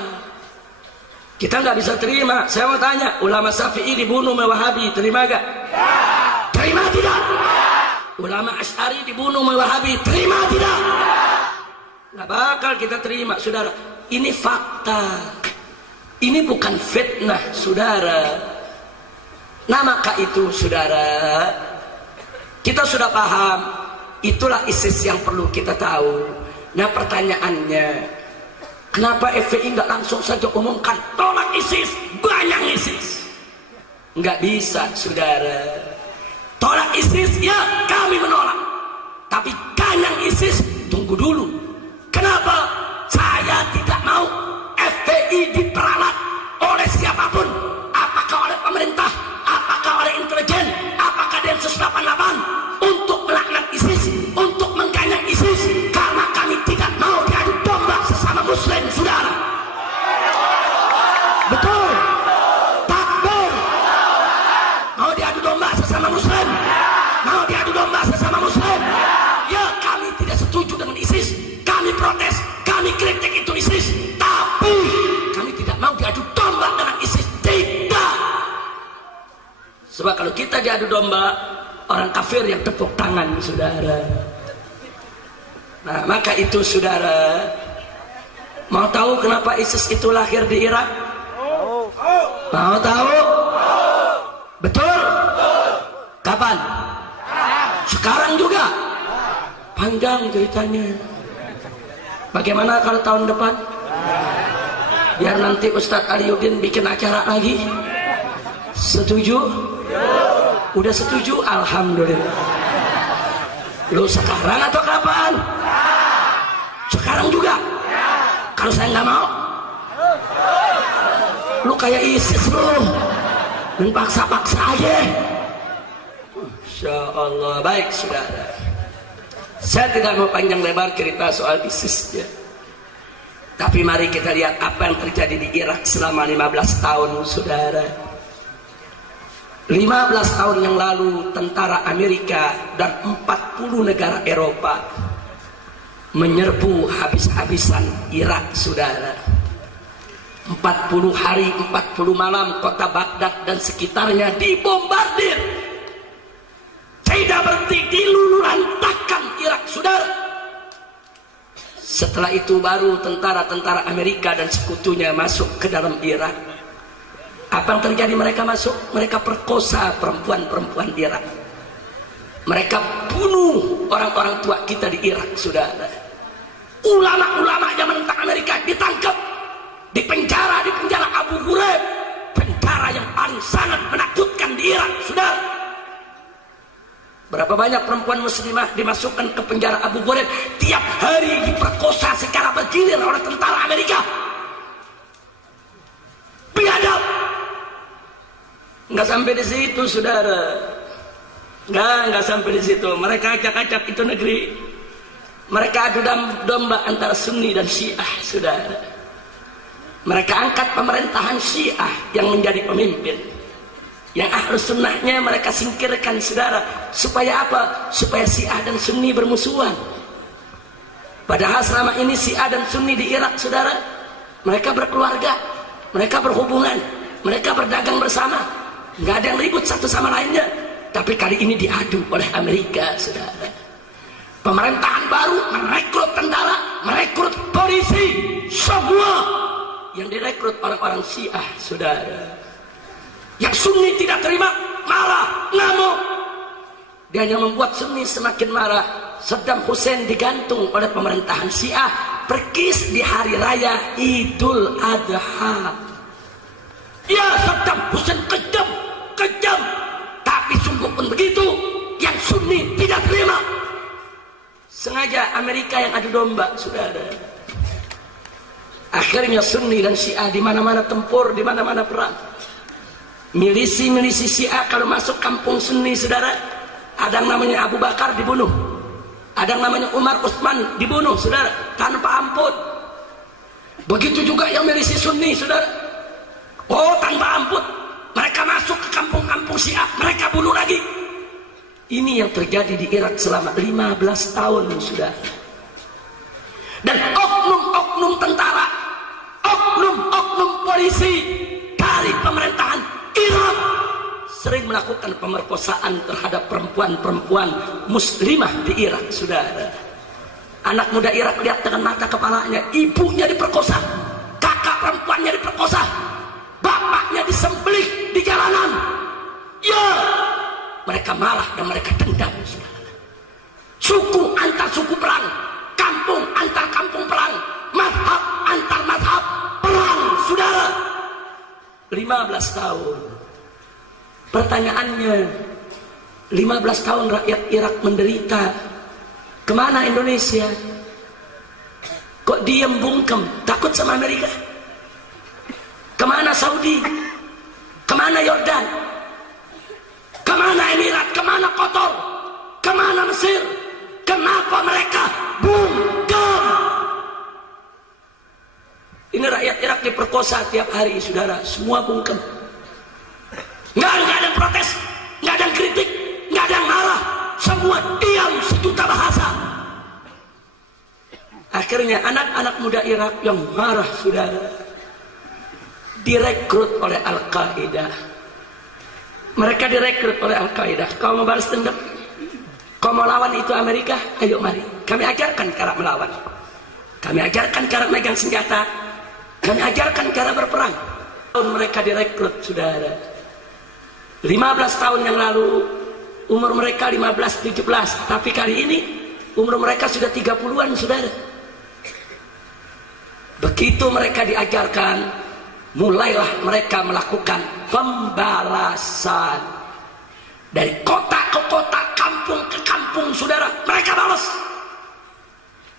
Kita nggak bisa terima. Saya mau tanya, ulama Syafi'i dibunuh oleh Wahabi, terima gak? Ya. Terima tidak? Ya. Ulama Asy'ari dibunuh oleh Wahabi, terima tidak? Ya. Nggak bakal kita terima, saudara. Ini fakta. Ini bukan fitnah, saudara. Nah maka itu, saudara, kita sudah paham. Itulah ISIS yang perlu kita tahu. Nah pertanyaannya, kenapa FPI nggak langsung saja umumkan tolak ISIS, banyak ISIS? Nggak bisa, saudara. Tolak ISIS, ya kami menolak. Tapi kanyang ISIS, tunggu dulu. Kenapa? Saya tidak mau FPI diperalat oleh siapapun. Apakah oleh pemerintah, apakah oleh intelijen, apakah Densus 88 untuk melaknat ISIS, untuk mengganyang ISIS. Karena kami tidak mau diadu domba sesama muslim, saudara. Betul? Takbir. Mau diadu domba sesama muslim? Mau diadu domba sesama muslim? Ya, kami tidak setuju dengan ISIS. Kami protes, kami kritik itu ISIS. Tapi kami tidak mau diadu domba dengan ISIS. Tidak. Sebab kalau kita diadu domba, orang kafir yang tepuk tangan, saudara. Nah, maka itu, saudara, mau tahu kenapa ISIS itu lahir di Irak? Mau tahu? Betul? Kapan? Sekarang juga? Panjang ceritanya. Bagaimana kalau tahun depan? Biar nanti Ustadz Aliuddin bikin acara lagi. Setuju? Udah setuju? Alhamdulillah. Lu sekarang atau kapan? Sekarang juga? Kalau saya nggak mau, lu kayak ISIS lu, dan paksa-paksa aja. Masya Allah. Baik saudara, saya tidak mau panjang lebar cerita soal ISIS ya. Tapi mari kita lihat apa yang terjadi di Irak selama 15 tahun saudara. 15 tahun yang lalu tentara Amerika dan 40 negara Eropa menyerbu habis-habisan Irak saudara. 40 hari 40 malam kota Baghdad dan sekitarnya dibombardir, tidak berhenti, dilululantakkan Irak saudara. Setelah itu baru tentara-tentara Amerika dan sekutunya masuk ke dalam Irak. Apa yang terjadi? Mereka masuk, mereka perkosa perempuan-perempuan Irak, mereka bunuh orang-orang tua kita di Irak saudara. Ulama-ulama yang menentang Amerika ditangkap, dipenjara di penjara Abu Ghraib, penjara yang paling sangat menakutkan di Irak saudara. Berapa banyak perempuan muslimah dimasukkan ke penjara Abu Ghraib, tiap hari diperkosa secara bergilir oleh tentara Amerika. Biadab. Nggak sampai di situ saudara, nggak sampai di situ. Mereka acak-acak itu negeri, mereka adu domba antara Sunni dan Syiah saudara. Mereka angkat pemerintahan Syiah yang menjadi pemimpin, yang Ahlus Sunnahnya mereka singkirkan saudara. Supaya apa? Supaya Syiah dan Sunni bermusuhan. Padahal selama ini Syiah dan Sunni di Irak saudara, mereka berkeluarga, mereka berhubungan, mereka berdagang bersama, nggak ada yang ribut satu sama lainnya. Tapi kali ini diadu oleh Amerika saudara. Pemerintahan baru merekrut tentara, merekrut polisi, semua yang direkrut orang-orang Syiah saudara. Yang Sunni tidak terima, marah, ngamuk. Dia hanya membuat Sunni semakin marah. Saddam Hussein digantung oleh pemerintahan Syiah perkis di hari raya Idul Adha. Ya, Saddam Hussein kejam, tapi sungguh pun begitu, yang Sunni tidak terima. Sengaja Amerika yang adu domba saudara. Akhirnya Sunni dan Syiah di mana-mana tempur, di mana-mana perang. Milisi-milisi Syiah kalau masuk kampung Sunni saudara, ada yang namanya Abu Bakar dibunuh, ada yang namanya Umar Utsman dibunuh saudara, tanpa ampun. Begitu juga yang milisi Sunni saudara, oh tanpa ampun, mereka masuk ke kampung-kampung Syiah, mereka bunuh lagi. Ini yang terjadi di Irak selama 15 tahun sudah. Dan oknum-oknum tentara, oknum-oknum polisi dari pemerintahan Irak sering melakukan pemerkosaan terhadap perempuan-perempuan muslimah di Irak saudara. Anak muda Irak lihat dengan mata kepalanya, ibunya diperkosa, kakak perempuannya diperkosa, bapaknya disembelih di jalanan. Ya, mereka marah dan mereka dendam saudara. Suku antar suku perang, kampung antar kampung perang, mazhab antar mazhab perang saudara. 15 tahun. Pertanyaannya, 15 tahun rakyat Irak menderita, kemana Indonesia? Kok diem bungkem, takut sama Amerika? Kemana Saudi? Kemana Yordan? Kemana Emirat? Kemana Qatar? Kemana Mesir? Kenapa mereka bungkem? Ini rakyat Irak diperkosa tiap hari saudara, semua bungkem. Nggak ada yang protes, nggak ada yang kritik, nggak ada yang marah, semua diam sejuta bahasa. Akhirnya anak-anak muda Irak yang marah saudara direkrut oleh Al-Qaeda. Mereka direkrut oleh Al-Qaeda. Kau mau balas dendam? Kau mau lawan itu Amerika? Ayo mari, kami ajarkan cara melawan, kami ajarkan cara megang senjata, kami ajarkan cara berperang. Mereka direkrut saudara. 15 tahun yang lalu umur mereka 15-17, tapi kali ini umur mereka sudah 30-an saudara. Begitu mereka diajarkan, mulailah mereka melakukan pembalasan. Dari kota ke kota, kampung ke kampung, saudara, mereka balas.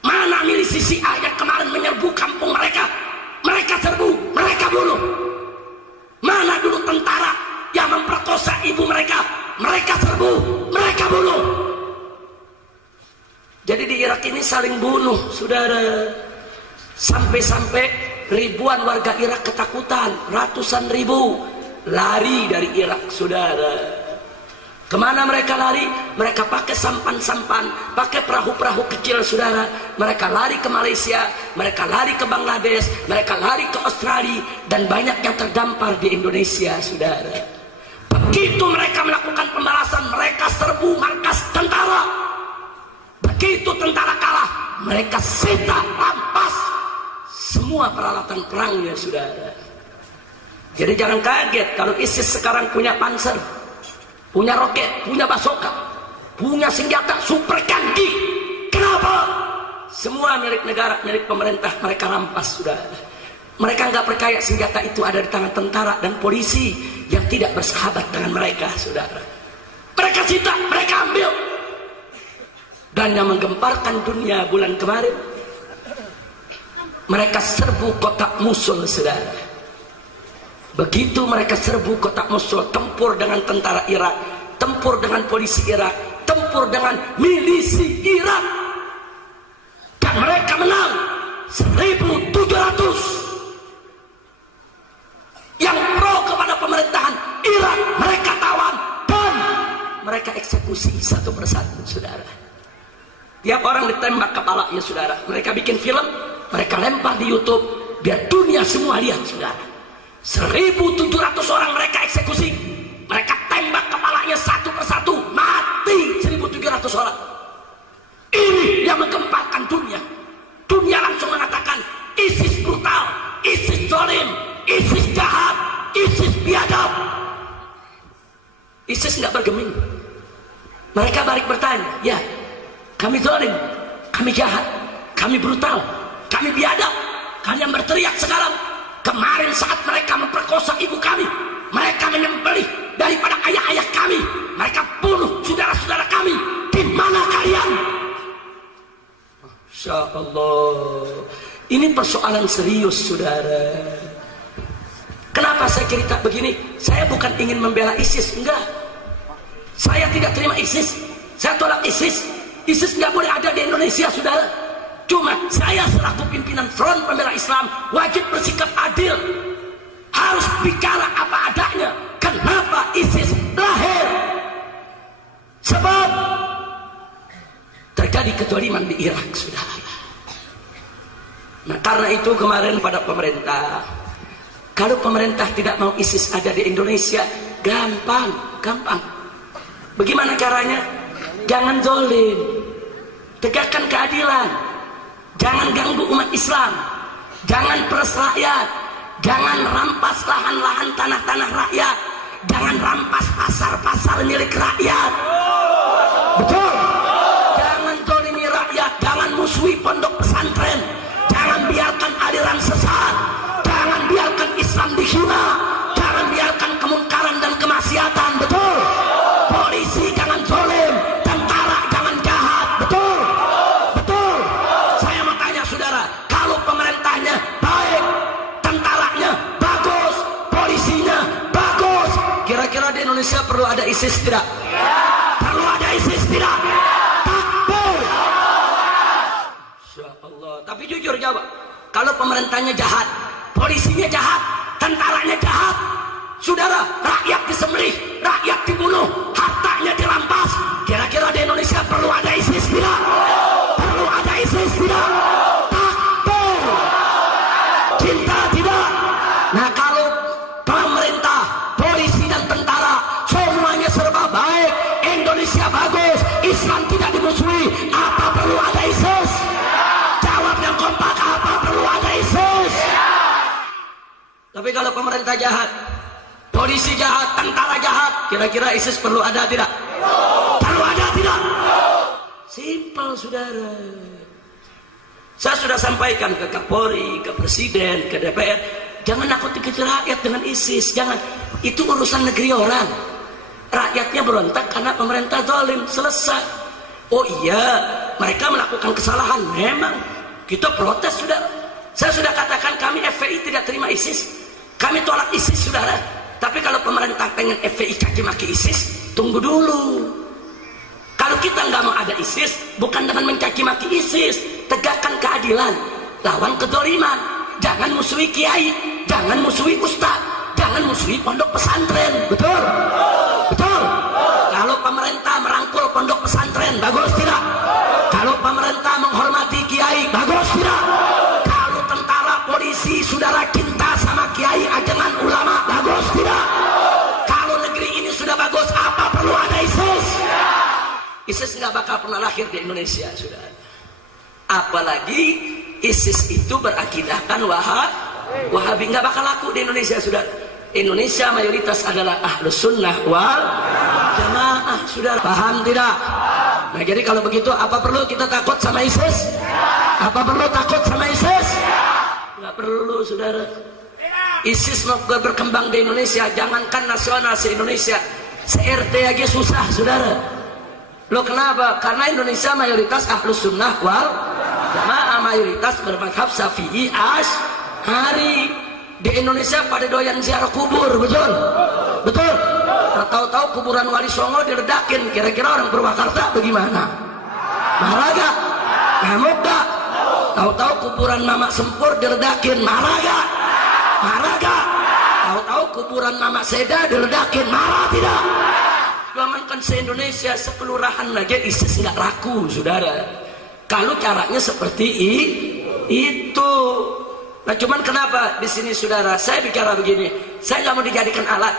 Mana milisi Syiah yang kemarin menyerbu kampung mereka? Mereka serbu, mereka bunuh. Mana dulu tentara yang memperkosa ibu mereka? Mereka serbu, mereka bunuh. Jadi di Irak ini saling bunuh, saudara. Sampai-sampai ribuan warga Irak ketakutan, ratusan ribu lari dari Irak, saudara. Kemana mereka lari? Mereka pakai sampan-sampan, pakai perahu-perahu kecil, saudara. Mereka lari ke Malaysia, mereka lari ke Bangladesh, mereka lari ke Australia, dan banyak yang terdampar di Indonesia, saudara. Begitu mereka melakukan pembalasan, mereka serbu markas tentara. Begitu tentara kalah, mereka sita, rampas semua peralatan perangnya, saudara. Jadi jangan kaget kalau ISIS sekarang punya panser, punya roket, punya basoka, punya senjata super canggih. Kenapa? Semua milik negara, milik pemerintah, mereka rampas, saudara. Mereka nggak percaya senjata itu ada di tangan tentara dan polisi yang tidak bersahabat dengan mereka, saudara. Mereka sita, mereka ambil. Dan yang menggemparkan dunia bulan kemarin, mereka serbu kota Mosul, saudara. Begitu mereka serbu kota Mosul, tempur dengan tentara Irak, tempur dengan polisi Irak, tempur dengan milisi Irak, dan mereka menang 1.700. Yang pro kepada pemerintahan Irak mereka tawan dan mereka eksekusi satu persatu, saudara. Tiap orang ditembak kepalanya, saudara. Mereka bikin film, mereka lempar di YouTube, biar dunia semua lihat, saudara. 1.700 orang mereka eksekusi. Mereka tembak kepalanya satu persatu, mati 1.700 orang. Ini yang menggemparkan dunia. Dunia langsung mengatakan ISIS brutal, ISIS zalim, ISIS jahat, ISIS biadab. ISIS nggak bergeming. Mereka balik bertanya, ya, kami zalim, kami jahat, kami brutal, kami biadab. Kalian berteriak sekarang. Kemarin saat mereka memperkosa ibu kami, mereka menyembelih daripada ayah-ayah kami, mereka bunuh saudara-saudara kami. Di mana kalian? Masya Allah, ini persoalan serius, saudara. Kenapa saya cerita begini? Saya bukan ingin membela ISIS, enggak. Saya tidak terima ISIS, saya tolak ISIS. ISIS nggak boleh ada di Indonesia, saudara. Cuma saya selaku pimpinan Front Pembela Islam wajib bersikap adil, harus bicara apa adanya. Kenapa ISIS lahir? Sebab terjadi kezaliman di Irak, saudara. Nah, karena itu kemarin pada pemerintah, kalau pemerintah tidak mau ISIS ada di Indonesia, gampang. Bagaimana caranya? Jangan zalim, tegakkan keadilan. Jangan ganggu umat Islam, jangan peres rakyat, jangan rampas lahan-lahan tanah-tanah rakyat, jangan rampas pasar-pasar milik rakyat. Betul? Jangan zalimi rakyat, jangan musuhi pondok pesantren, jangan biarkan aliran sesat, jangan biarkan Islam dihina, jangan biarkan kemungkaran dan kemaksiatan. Betul? Polisi jangan zalim, tentara jangan jahat. Betul? Kira-kira di Indonesia perlu ada ISIS tidak? Ya. Perlu ada ISIS tidak? Ya. Takbir. Masya Allah. Tapi jujur jawab, kalau pemerintahnya jahat, polisinya jahat, tentaranya jahat, saudara, rakyat disembelih, rakyat dibunuh, hartanya dirampas, kira-kira di Indonesia perlu ada ISIS tidak? Perlu ada ISIS tidak? Takbir. Cinta tidak? Nah, kalau pemerintah, polisi dan tentara semuanya serba baik, Indonesia bagus, Islam tidak dimusuhi, apa perlu ada ISIS? Jawab yang kompak, apa perlu ada ISIS? Tapi kalau pemerintah jahat, polisi jahat, tentara jahat, kira-kira ISIS perlu ada tidak? Perlu ada tidak? Simpel, saudara. Saya sudah sampaikan ke Kapolri, ke Presiden, ke DPR, jangan nakut-nakuti rakyat dengan ISIS, jangan. Itu urusan negeri orang. Rakyatnya berontak karena pemerintah zalim, selesai. Oh iya, mereka melakukan kesalahan, memang. Kita protes, saudara. Saya sudah katakan kami FPI tidak terima ISIS. Kami tolak ISIS, saudara. Tapi kalau pemerintah pengen FPI caci maki ISIS, tunggu dulu. Kalau kita nggak mau ada ISIS, bukan dengan mencaci maki ISIS, tegakkan keadilan, lawan kezaliman. Jangan musuhi kiai, jangan musuhi ustaz, jangan musuhi pondok pesantren. Betul? Betul? Kalau pemerintah merangkul pondok pesantren, bagus tidak? Kalau pemerintah menghormati kiai, bagus tidak? Kalau tentara polisi saudara cinta sama kiai ajangan ulama, bagus tidak? Kalau negeri ini sudah bagus, apa perlu ada ISIS? ISIS nggak bakal pernah lahir di Indonesia, saudara. Apalagi ISIS itu berakidahkan Wahabi, nggak bakal laku di Indonesia, saudara. Indonesia mayoritas adalah ahlus sunnah wal jamaah, saudara. Paham tidak? Nah, jadi kalau begitu, apa perlu kita takut sama ISIS? Apa perlu takut sama ISIS? Nggak perlu, saudara. ISIS mau berkembang di Indonesia, jangankan nasional se-Indonesia, se-RT aja susah, saudara. Loh kenapa? Karena Indonesia mayoritas ahlus sunnah wal jamaah, mayoritas bermadhab Syafi'i Asy'ari. Di Indonesia pada doyan ziarah kubur, betul? Betul? Nah, tahu-tahu kuburan Wali Songo diledakin, kira-kira orang Purwakarta bagaimana? Marah gak? Ngamuk gak? Tahu-tahu kuburan Mama Sempur diledakin, marah gak? Marah gak? Tahu-tahu kuburan Mama Seda diledakin, marah tidak? Jangankan se-Indonesia, sekelurahan aja ISIS nggak laku, saudara. Kalau caranya seperti itu. Nah, cuman kenapa di sini, saudara, saya bicara begini, saya nggak mau dijadikan alat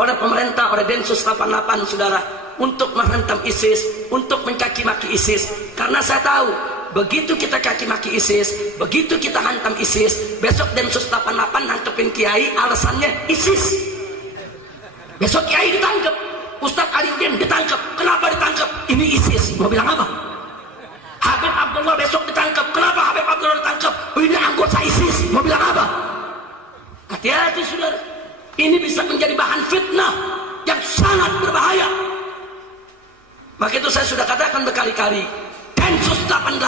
oleh pemerintah, oleh Densus 88, saudara, untuk menghantam ISIS, untuk mencaci maki ISIS. Karena saya tahu, begitu kita caci maki ISIS, begitu kita hantam ISIS, besok Densus 88 nangkepin kiai, alasannya ISIS. Besok kiai ditangkap, Ustadz Aliuddin ditangkap. Kenapa ditangkap? Ini ISIS. Mau bilang apa? Habib Abdullah besok ditangkap. Kenapa Habib Abdullah ditangkap? Oh, ini anggota ISIS. Mau bilang apa? Hati-hati, saudara. Ini bisa menjadi bahan fitnah yang sangat berbahaya. Maka itu saya sudah katakan berkali-kali, Densus 88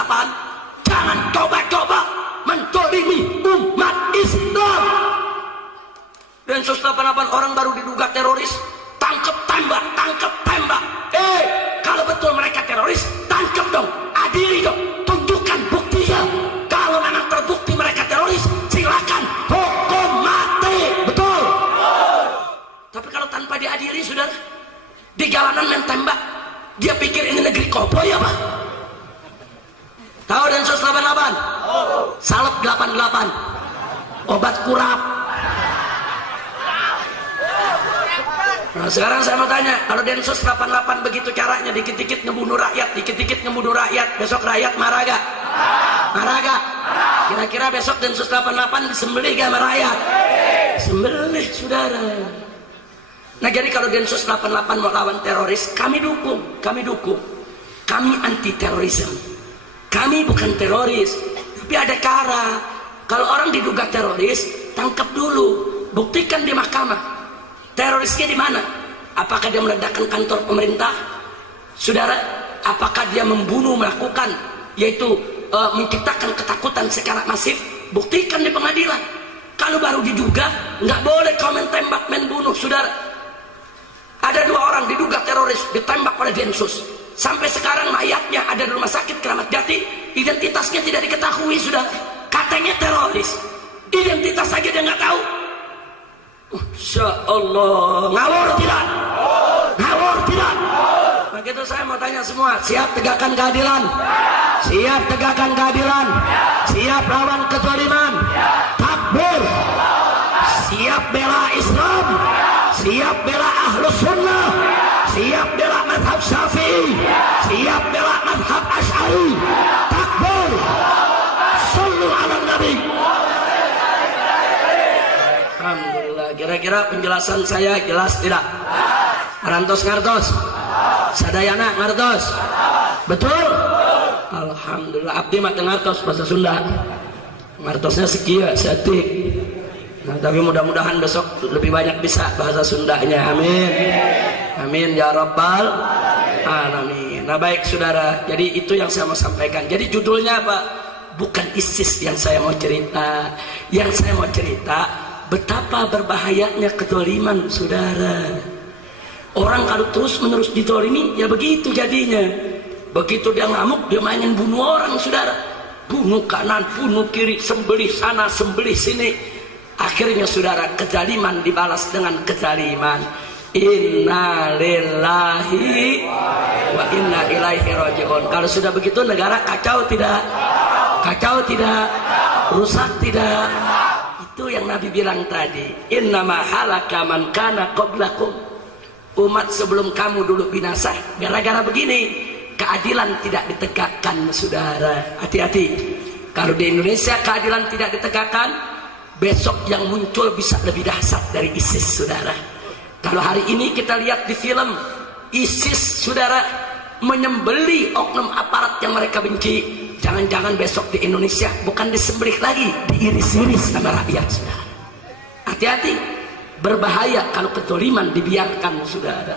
jangan coba-coba menzalimi umat Islam. Densus 88 orang baru diduga teroris, tangkap tembak, tangkap tembak. Kalau betul mereka teroris, tangkap dong, adili dong, tunjukkan buktinya. Kalau memang terbukti mereka teroris, silakan hukum mati, betul? Tapi kalau tanpa diadili, saudara, di jalanan main tembak, dia pikir ini negeri koboi apa? Tahu Densus 88? Salep 88, obat kurap. Nah, sekarang saya mau tanya, kalau Densus 88 begitu caranya, dikit-dikit ngebunuh rakyat, dikit-dikit ngebunuh rakyat, besok rakyat marah gak? Marah gak? Kira-kira besok Densus 88 disembelih gak sama rakyat? Sembelih, saudara. Nah, jadi kalau Densus 88 mau lawan teroris, kami dukung, kami dukung. Kami anti terorisme. Kami bukan teroris, tapi ada cara. Kalau orang diduga teroris, tangkap dulu, buktikan di mahkamah. Terorisnya di mana? Apakah dia meledakkan kantor pemerintah? Saudara, apakah dia membunuh, melakukan, yaitu menciptakan ketakutan secara masif? Buktikan di pengadilan. Kalau baru diduga, nggak boleh kau main tembak, main bunuh, saudara. Ada 2 orang diduga teroris, ditembak oleh Densus. Sampai sekarang mayatnya ada di rumah sakit Kramat Jati, identitasnya tidak diketahui, saudara. Katanya teroris, identitas saja dia nggak tahu. Insya Allah, ngawur tidak? Ngawur tidak? Begitu saya mau tanya semua, siap tegakkan keadilan? Siap tegakkan keadilan? Siap lawan kezaliman? Takbir! Siap bela Islam? Siap bela Ahlus Sunnah? Siap bela madhab Syafi'i? Siap bela madhab Asy'ari? Takbir! Sallu ala Nabi. Alhamdulillah. Kira-kira penjelasan saya jelas tidak? Rantos ngartos? Sadayana ngartos? Betul? Alhamdulillah. Abdi mah ngartos bahasa Sunda. Ngartosnya sekieu setik. Nah, tapi mudah-mudahan besok lebih banyak bisa bahasa Sundanya. Amin. Amin ya rabbal alamin. Nah, baik saudara. Jadi itu yang saya mau sampaikan. Jadi judulnya apa? Bukan ISIS yang saya mau cerita. Yang saya mau cerita betapa berbahayanya kezaliman saudara. Orang kalau terus-menerus dizalimi ya begitu jadinya. Begitu dia ngamuk, dia mainin bunuh orang saudara. Bunuh kanan, bunuh kiri, sembelih sana, sembelih sini. Akhirnya saudara, kezaliman dibalas dengan kezaliman. Inna lillahi wa inna ilaihi raji'un. Kalau sudah begitu negara kacau tidak? Kacau tidak? Rusak tidak? Itu yang Nabi bilang tadi. Innama halaka man kana qablakum. Umat sebelum kamu dulu binasa. Gara-gara begini. Keadilan tidak ditegakkan saudara. Hati-hati. Kalau di Indonesia keadilan tidak ditegakkan, besok yang muncul bisa lebih dahsyat dari ISIS saudara. Kalau hari ini kita lihat di film ISIS saudara menyembelih oknum aparat yang mereka benci, jangan-jangan besok di Indonesia bukan disembelih lagi, diiris-iris sama rakyat saudara. Hati-hati. Berbahaya kalau kezaliman dibiarkan saudara.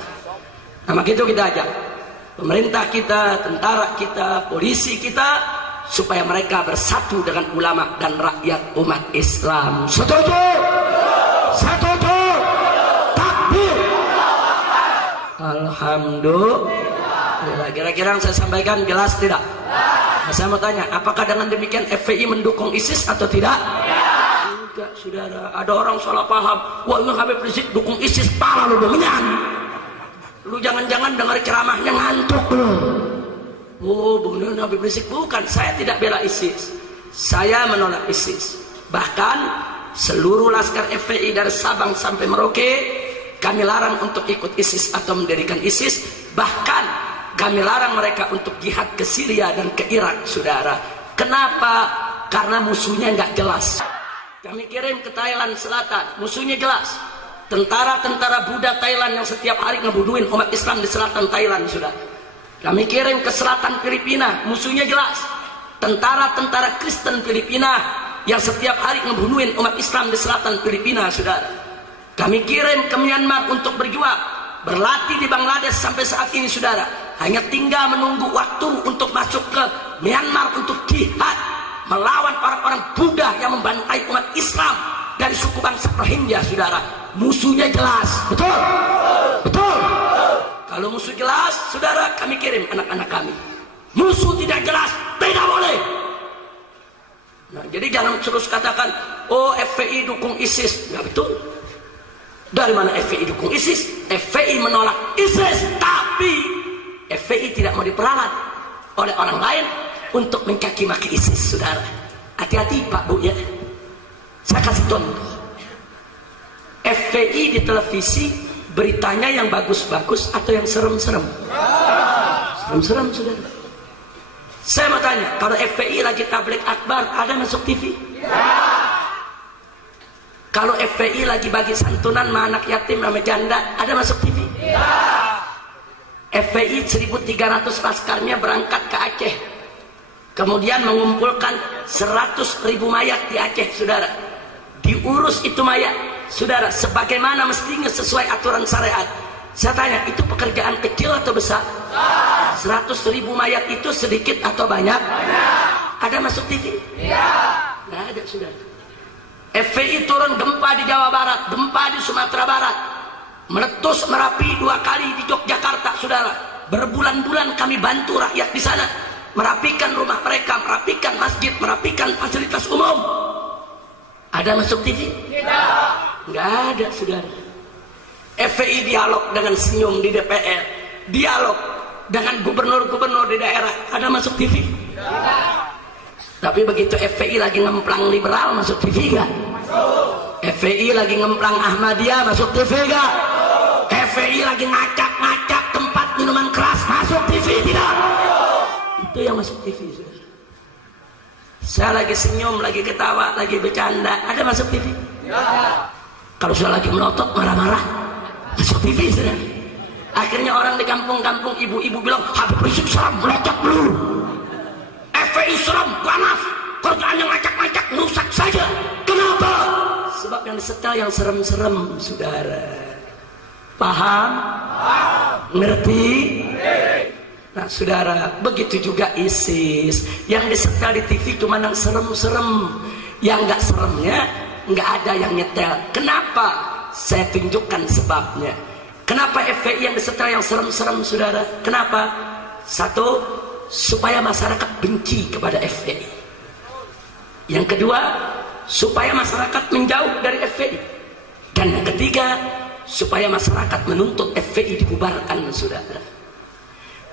Nah, maka itu kita ajak pemerintah kita, tentara kita, polisi kita, supaya mereka bersatu dengan ulama dan rakyat umat Islam. Setuju? Setuju? Takbir! Alhamdulillah. Kira-kira yang saya sampaikan jelas tidak? Nah, saya mau tanya, apakah dengan demikian FPI mendukung ISIS atau tidak? Tidak, saudara. Ada orang salah paham. Wah, ini Habib Rizik dukung ISIS, pala lu dominan. Lu jangan-jangan dengar ceramahnya ngantuk lu. Oh, benar Habib Rizik. Bukan, saya tidak bela ISIS. Saya menolak ISIS. Bahkan seluruh laskar FPI dari Sabang sampai Merauke kami larang untuk ikut ISIS atau mendirikan ISIS. Bahkan kami larang mereka untuk jihad ke Syria dan ke Irak, saudara. Kenapa? Karena musuhnya nggak jelas. Kami kirim ke Thailand Selatan, musuhnya jelas. Tentara-tentara Buddha Thailand yang setiap hari ngebunuhin umat Islam di selatan Thailand sudah. Kami kirim ke selatan Filipina, musuhnya jelas. Tentara-tentara Kristen Filipina yang setiap hari ngebunuhin umat Islam di selatan Filipina, saudara. Kami kirim ke Myanmar untuk berjuang, berlatih di Bangladesh sampai saat ini, saudara. Hanya tinggal menunggu waktu untuk masuk ke Myanmar untuk jihad melawan orang-orang Buddha yang membantai umat Islam dari suku bangsa Rohingya, saudara. Musuhnya jelas, betul? Betul? Kalau musuh jelas, saudara, kami kirim anak-anak kami. Musuh tidak jelas, tidak boleh. Nah, jadi jangan terus katakan, oh FPI dukung ISIS. Nggak betul. Dari mana FPI dukung ISIS? FPI menolak ISIS, tapi FPI tidak mau diperalat oleh orang lain untuk mencaci maki ISIS, saudara. Hati-hati Pak Bu ya. Saya kasih contoh. FPI di televisi beritanya yang bagus-bagus atau yang serem-serem? Serem-serem, saudara. Saya mau tanya, kalau FPI lagi tabligh akbar, ada masuk TV? Kalau FPI lagi bagi santunan sama anak yatim sama janda, ada masuk TV? FPI 1.300 laskarnya berangkat ke Aceh, kemudian mengumpulkan 100.000 mayat di Aceh, saudara. Diurus itu mayat, saudara, sebagaimana mestinya sesuai aturan syariat. Saya tanya, itu pekerjaan kecil atau besar? 100.000 mayat itu sedikit atau banyak? Ada masuk TV? Nggak ada, saudara. FPI turun gempa di Jawa Barat, gempa di Sumatera Barat, meletus Merapi 2 kali di Yogyakarta, saudara. Berbulan-bulan kami bantu rakyat di sana, merapikan rumah mereka, merapikan masjid, merapikan fasilitas umum. Ada masuk TV? Tidak. Nggak ada, saudara. FPI dialog dengan senyum di DPR, dialog dengan gubernur-gubernur di daerah. Ada masuk TV? Tidak. Tapi begitu FPI lagi ngemplang liberal, masuk TV gak? FPI lagi ngemplang Ahmadiyah, masuk TV gak? FPI lagi ngacak-ngacak tempat minuman keras, masuk TV tidak? Itu yang masuk TV, saudara. Saya lagi senyum, lagi ketawa, lagi bercanda, ada masuk TV? Kalau saya lagi melotot, marah-marah, masuk TV, saudara. Akhirnya orang di kampung-kampung, ibu-ibu bilang, Habib Rizik salah melotot dulu. FPI serem, panas, kerjaannya ngacak-ngacak, merusak saja. Kenapa? Sebab yang disetel yang serem-serem, saudara. Paham? Ngerti? Nah saudara, begitu juga ISIS. Yang disetel di TV cuma yang serem-serem. Yang gak seremnya nggak ada yang nyetel. Kenapa? Saya tunjukkan sebabnya. Kenapa FPI yang disetel yang serem-serem, saudara? Kenapa? Satu, supaya masyarakat benci kepada FPI. Yang kedua, supaya masyarakat menjauh dari FPI. Dan yang ketiga, supaya masyarakat menuntut FPI dibubarkan, saudara.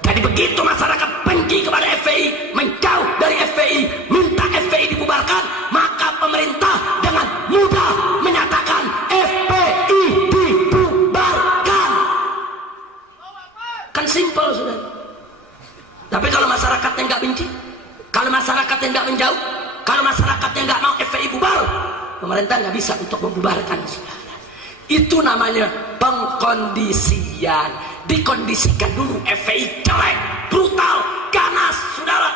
Jadi begitu masyarakat benci kepada FPI, menjauh dari FPI, minta FPI dibubarkan, maka pemerintah dengan mudah menyatakan FPI dibubarkan. Kan simpel, saudara. Tapi kalau masyarakatnya nggak benci, kalau masyarakatnya nggak menjauh, kalau masyarakatnya nggak mau FPI bubar, pemerintah nggak bisa untuk membubarkan, saudara. Itu namanya pengkondisian. Dikondisikan dulu FPI jelek, brutal, ganas, saudara,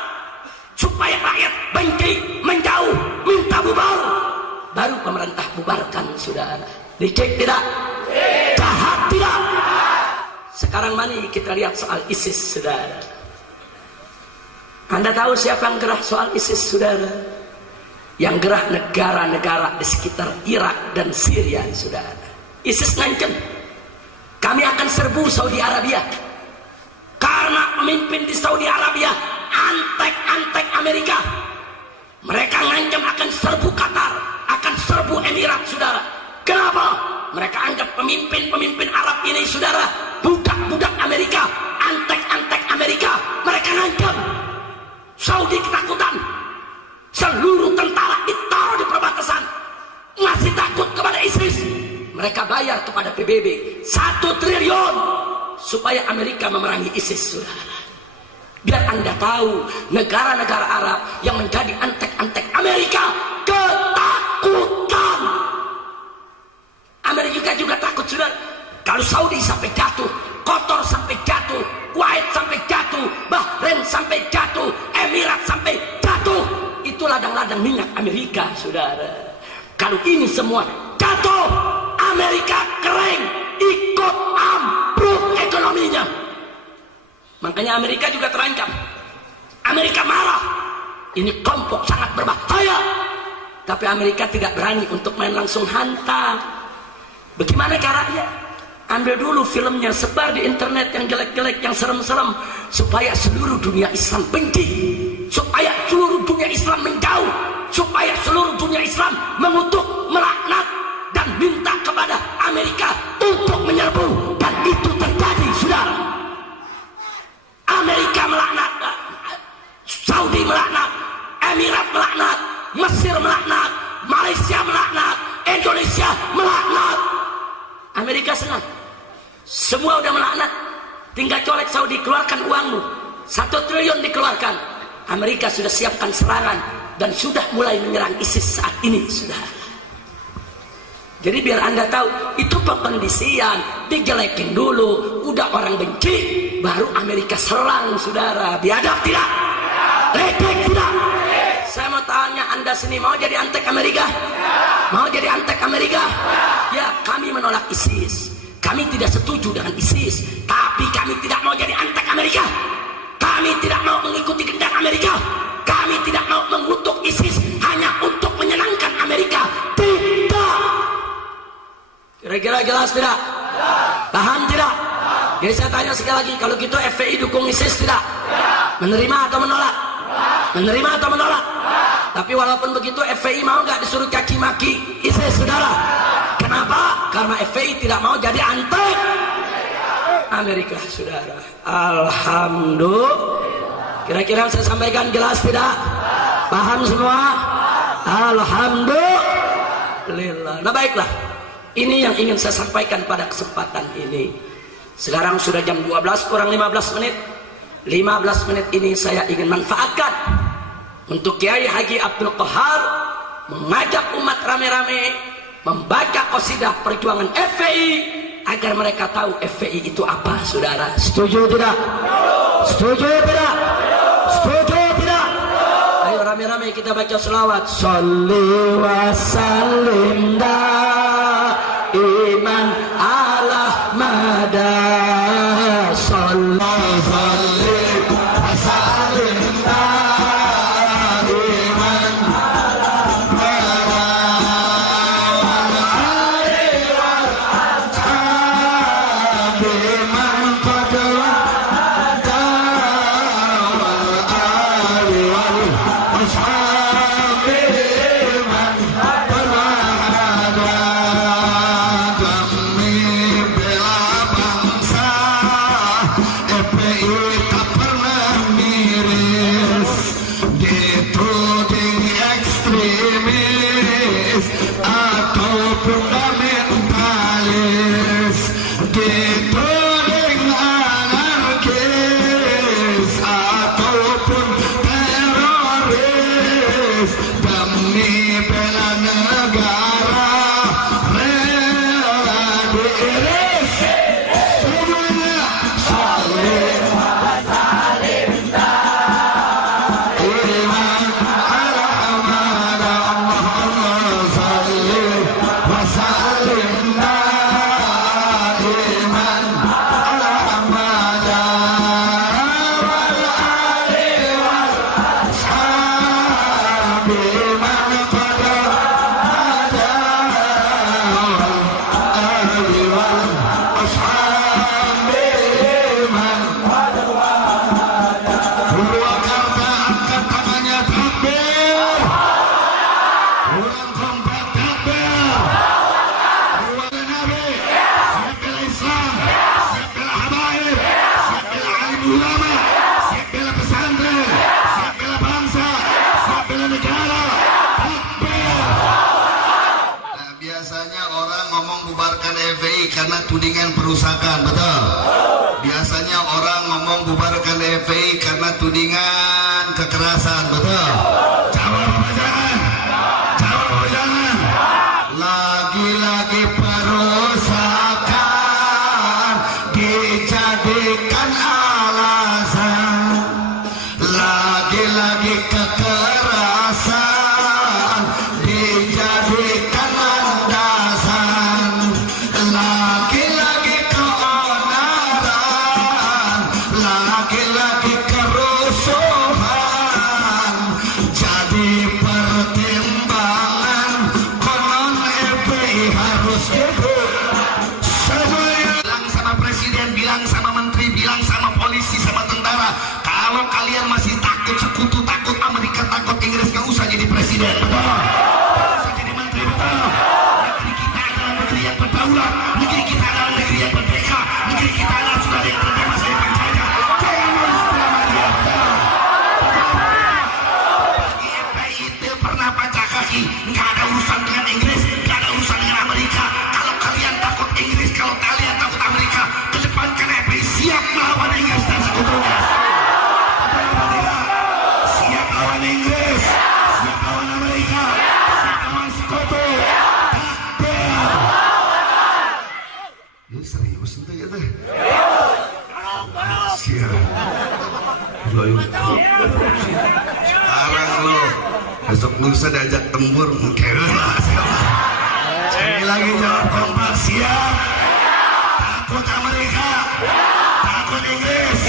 supaya rakyat benci, menjauh, minta bubar, baru pemerintah bubarkan, saudara. Dicek tidak? Jahat tidak? Sekarang mari kita lihat soal ISIS, saudara. Anda tahu siapa yang gerah soal ISIS, saudara? Yang gerah negara-negara di sekitar Irak dan Syria, saudara. ISIS ngancam, kami akan serbu Saudi Arabia karena pemimpin di Saudi Arabia antek-antek Amerika. Mereka ngancam akan serbu Qatar, akan serbu Emirat, saudara. Kenapa? Mereka anggap pemimpin-pemimpin Arab ini, saudara, budak-budak Amerika, antek-antek Amerika. Mereka ngancam Saudi ketakutan, seluruh tentara ditaruh di perbatasan, masih takut kepada ISIS. Mereka bayar kepada PBB 1 triliun supaya Amerika memerangi ISIS, saudara. Biar Anda tahu, negara-negara Arab yang menjadi antek-antek Amerika ketakutan. Amerika juga takut, saudara. Kalau Saudi sampai jatuh, Qatar sampai jatuh, Kuwait sampai jatuh, Bahrain sampai jatuh, Emirat sampai jatuh, itu ladang-ladang minyak Amerika, saudara. Kalau ini semua jatuh, Amerika kering, ikut ambruk ekonominya. Makanya Amerika juga terancam. Amerika marah. Ini kelompok sangat berbahaya. Tapi Amerika tidak berani untuk main langsung hantam. Bagaimana caranya? Ambil dulu filmnya, sebar di internet yang jelek-jelek, yang serem-serem, supaya seluruh dunia Islam benci, supaya seluruh dunia Islam menjauh, supaya seluruh dunia Islam mengutuk, melaknat, dan minta kepada Amerika untuk menyerbu. Dan itu terjadi, saudara. Amerika melaknat, Saudi melaknat, Emirat melaknat, Mesir melaknat, Malaysia melaknat, Indonesia melaknat. Amerika senang, semua udah melaknat, tinggal colek Saudi, keluarkan uangmu, 1 triliun dikeluarkan. Amerika sudah siapkan serangan dan sudah mulai menyerang ISIS saat ini, saudara. Jadi biar Anda tahu, itu pengkondisian, dijelekin dulu, udah orang benci, baru Amerika serang, saudara. Biadab tidak? Ledek tidak? Saya mau tanya Anda sini, mau jadi antek Amerika? Mau jadi antek Amerika? Ya, kami menolak ISIS. Kami tidak setuju dengan ISIS, tapi kami tidak mau jadi antek Amerika. Kami tidak mau mengikuti kehendak Amerika. Kami tidak mau mengutuk ISIS hanya untuk menyenangkan Amerika. Tidak. Kira-kira jelas tidak? Paham tidak? Jadi saya tanya sekali lagi, kalau gitu FPI dukung ISIS tidak? Menerima atau menolak? Menerima atau menolak? Tapi walaupun begitu, FPI mau nggak disuruh caci maki ISIS, saudara? Kenapa? Karena FPI tidak mau jadi antek Amerika, saudara. Alhamdulillah. Kira-kira saya sampaikan jelas tidak? Paham semua? Alhamdulillah. Nah baiklah, ini yang ingin saya sampaikan pada kesempatan ini. Sekarang sudah jam 12 kurang 15 menit. 15 menit ini saya ingin manfaatkan untuk Kiai Haji Abdul Qahar mengajak umat rame-rame membaca qasidah perjuangan FPI agar mereka tahu FPI itu apa, saudara. Setuju tidak? Setuju tidak? Setuju tidak? rame-rame kita baca selawat. Sholli wa sallim daiman ala mada. Sholli wa sallim daiman ala mada. Karena tudingan perusakan, betul. Biasanya orang ngomong bubarkan FPI karena tudingan kekerasan, betul. Jawab apa jangan? Jawab apa jangan? Lagi-lagi perusakan dijadikan alasan, lagi-lagi kekerasan dijadikan landasan. Lagi-lagi keonaran, lagi-lagi kerusuhan, jadi pertimbangan. Konon FPI harus itu. Semuanya bilang sama presiden, bilang sama menteri, bilang sama polisi, sama tentara, kalau kalian masih takut sekutu, takut Amerika, takut Inggris, gak usah jadi presiden, betul? Gak usah jadi menteri, betul? Negeri kita adalah negeri yang berdaulat, negeri kita adalah negeri yang merdeka, negeri kita adalah saudara yang terbebas dari penjajah. Jangan selama dia, betul? Bagi FPI itu pernah baca kaki, nggak ada urusan dengan Inggris, nggak ada urusan dengan Amerika. Kalau kalian takut Inggris, kalau kalian takut Amerika, ke depan kan FPI siap melawan Inggris dan sekutunya. Betul apa tidak? Siap lawan Inggris, siap lawan Amerika, siap lawan sekutu. Takbir. Ini serius itu ya teh? Siap. Sekarang lo besok lusa diajak tempur, mungkin sekali lagi jawab kompak, siap. Takut Amerika, takut Inggris,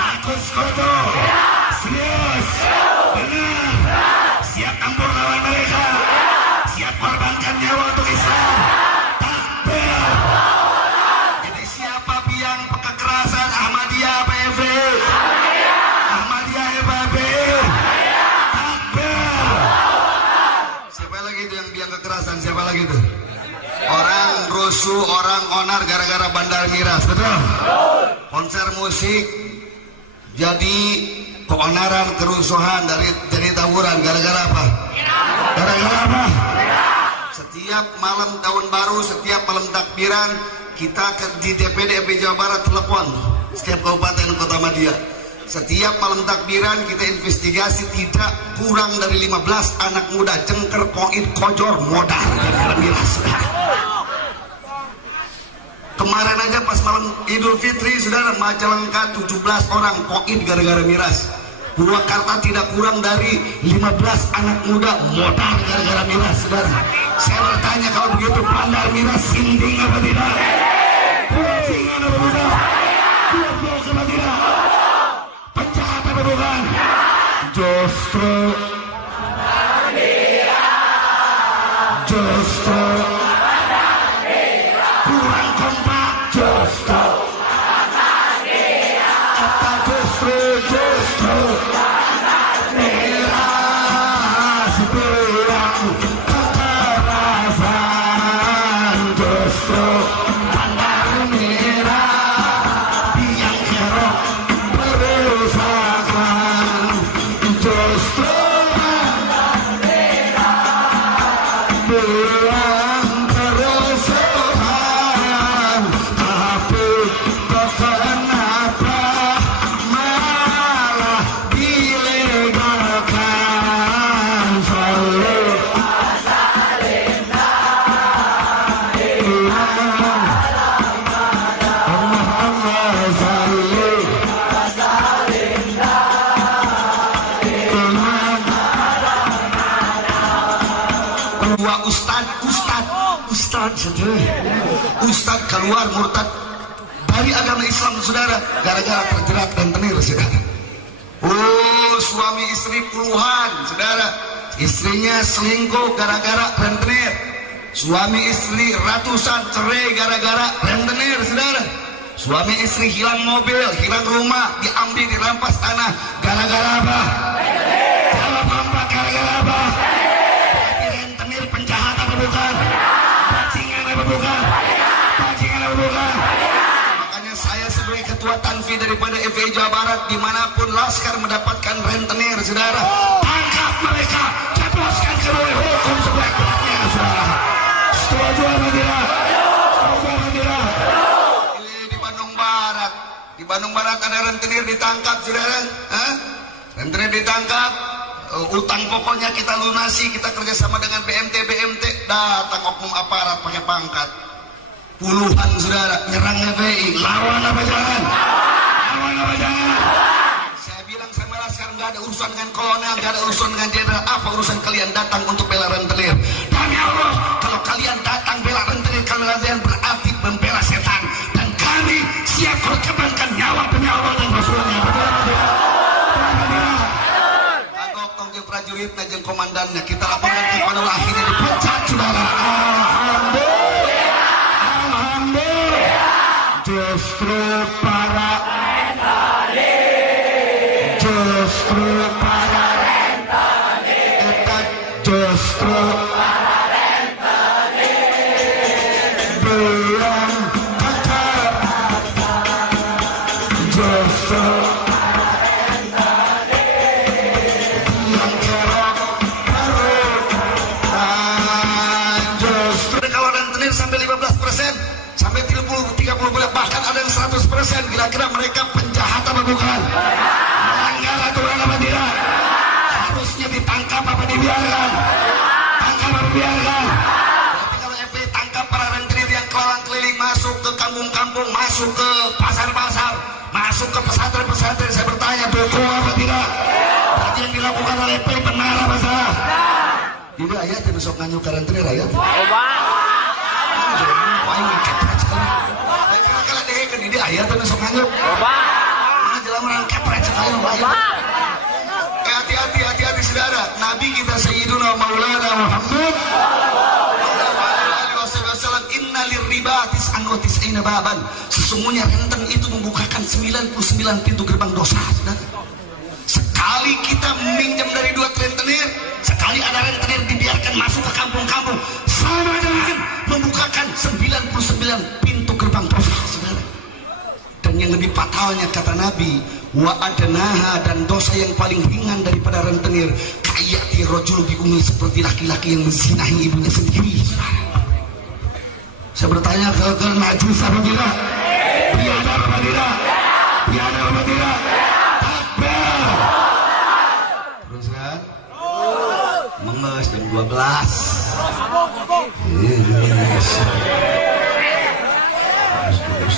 takut sekutu. Serius, benar. Siap tempur lawan mereka, siap korbankan nyawa untuk Islam. Takbir. Jadi siapa biang kekerasan? Ahmadiyah apa FPI? Ahmadiyah apa FPI? Takbir. Siapa lagi itu yang biang kekerasan? Siapa lagi itu? Orang rusuh, orang onar gara-gara bandar miras, betul? Konser musik jadi keonaran, kerusuhan, dari jadi tawuran, gara-gara apa? Gara-gara apa? Setiap malam tahun baru, setiap malam takbiran, kita di DPD FPI Jawa Barat telepon setiap kabupaten kota Madia. Setiap malam takbiran kita investigasi, tidak kurang dari 15 anak muda cengker, koid, kojor, modal gara-gara miras. Kemarin aja pas malam Idul Fitri, saudara, Majalengka 17 orang koid gara-gara miras. Purwakarta tidak kurang dari 15 anak muda modal gara-gara miras, saudara. Saya bertanya, kalau begitu pandai miras sinding apa tidak? Kucingan apa bukan? Goblok apa tidak? Penjahat apa bukan? Justru kurang kompak, justru Ustadz keluar murtad dari agama Islam, saudara, gara-gara terjerat rentenir, saudara. Oh, suami istri puluhan, saudara, istrinya selingkuh gara-gara rentenir. Suami istri ratusan cerai gara-gara rentenir, saudara. Suami istri hilang mobil, hilang rumah, diambil, dirampas tanah, gara-gara apa? Jawab apa, gara-gara apa? Rentenir penjahat apa bukan? Bajingan apa bukan? Bajingan apa bukan? Makanya saya sebagai ketua Tanfi daripada FPI Jawa Barat, dimanapun laskar mendapatkan rentenir, saudara, tangkap mereka, jebloskan ke bawah hukum seberat-beratnya, saudara. Setuju apa tidak? Setuju apa tidak? Di Bandung Barat, di Bandung Barat ada rentenir ditangkap, saudara. Rentenir ditangkap, utang pokoknya kita lunasi, kita kerjasama dengan BMT, datang oknum aparat pakai pangkat puluhan, saudara, nyerang FPI. Lawan apa jangan? Lawan apa jangan? Saya bilang sama laskar, nggak ada urusan dengan kolonel, nggak ada urusan dengan jenderal. Apa urusan kalian datang untuk bela rentenir? Demi Allah, kalau kalian datang bela rentenir, kalian berarti membela setan, dan kami siap berkorbankan nyawa demi Allah dan Rasulnya. Betul tidak? Prajurit dan komandannya kita laporkan kepada Allah, akhirnya dipecat, saudara. Alhamdulillah. Justru para rentenir, justru para rentenir, justru para rentenir belum tetap, justru sampai 15%, sampai 30 bulan, bahkan ada yang 100%. Kira-kira mereka penjahat apa bukan? Melanggar aturan apa tidak? Harusnya ditangkap apa dibiarkan? Tangkap apa dibiarkan? Berarti kalau FPI tangkap para rentenir yang keliling masuk ke kampung-kampung, masuk ke pasar-pasar, masuk ke pesantren-pesantren, saya bertanya, dukung apa tidak? Berarti yang dilakukan oleh FPI benar apa salah? Ini ayat yang besok nganyuk ke rentenir, ayat. Ini ayat tapi sok nganyuk. Mana jalan merangkap recek ayo. Hati-hati saudara. Nabi kita Sayyiduna Maulana Muhammad SAW, inna lirriba tis'an wa tis'ina baban. Sesungguhnya renten itu membukakan 99 pintu gerbang dosa, saudara. Sekali kita meminjam dari dua rentenir, sekali ada rentenir dibiarkan masuk ke kampung-kampung, sama dengan membukakan 99 pintu gerbang dosa, saudara. Dan yang lebih fatalnya, kata Nabi, wa adnaha, dan dosa yang paling ringan daripada rentenir, kayati rajul bi ummi, seperti laki-laki yang menzinahi ibunya sendiri, saudara. Saya bertanya ke najis apa tidak? Biadab apa tidak? Biadab apa tidak? Takbir. Terus kan? Menges jam 12.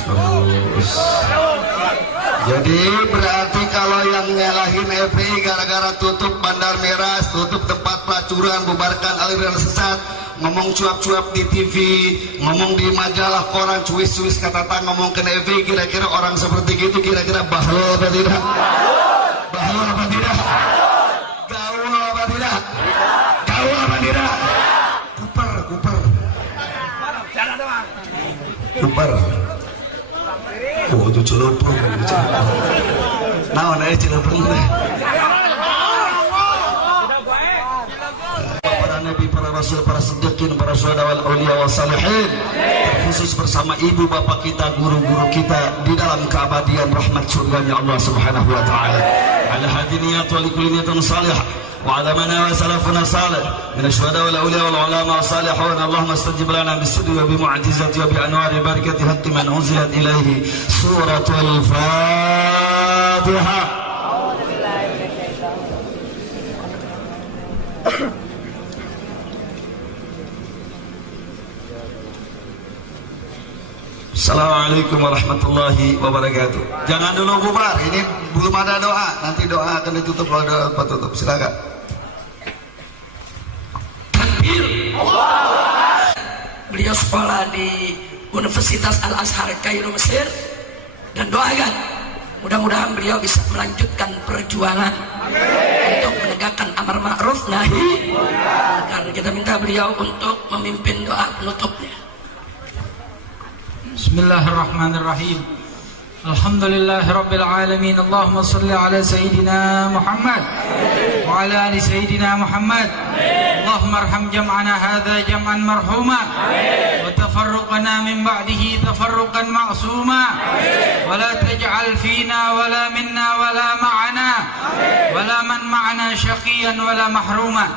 Terus. Jadi berarti kalau yang nyalahin FPI kira-kira tutup bandar Miras, tutup tempat pelacuran, bubarkan aliran sesat, ngomong cuap-cuap di TV, ngomong di majalah koran, cuis-cuis kata ngomong ke TV, kira-kira orang seperti itu kira-kira bahlul apa tidak? Bahlul apa tidak? Gaul apa tidak? Gaul apa tidak? Kuper. Oh, itu celupung. Naon aya celupung teh? Para nabi, para rasul, para siddiqin, para syuhada wal auliya wal salihin, terkhusus bersama ibu bapak kita, guru-guru kita di dalam keabadian rahmat surganya Allah Subhanahu wa taala. Ala hadiniyat wa likulli niyatin salihah وعلى من وسلفنا صالح من الشهداء والأولياء والعلماء الصالحون اللهم استجب لنا بالسر وبمعجزة وبأنوار بركة حق من أنزلت إليه سورة الفاتحة. Assalamualaikum warahmatullahi wabarakatuh. Jangan dulu bubar, ini belum ada doa. Nanti doa akan ditutup kalau doa tutup. Silakan. Beliau sekolah di Universitas Al-Azhar Kairo Mesir, dan doakan mudah-mudahan beliau bisa melanjutkan perjuangan untuk menegakkan amar ma'ruf nahi munkar. Kita minta beliau untuk memimpin doa penutupnya. Bismillahirrahmanirrahim. Alhamdulillahirabbil alamin. Allahumma shalli ala sayyidina Muhammad wa ala ali sayyidina Muhammad. Allahumma arham jam'ana hadza jam'an marhuma wa tafarruqana min ba'dihi tafarruqan ma'suma wa la taj'al fina wa la minna wa la ma'ana wa la man ma'ana shaqiyan wa la mahruma.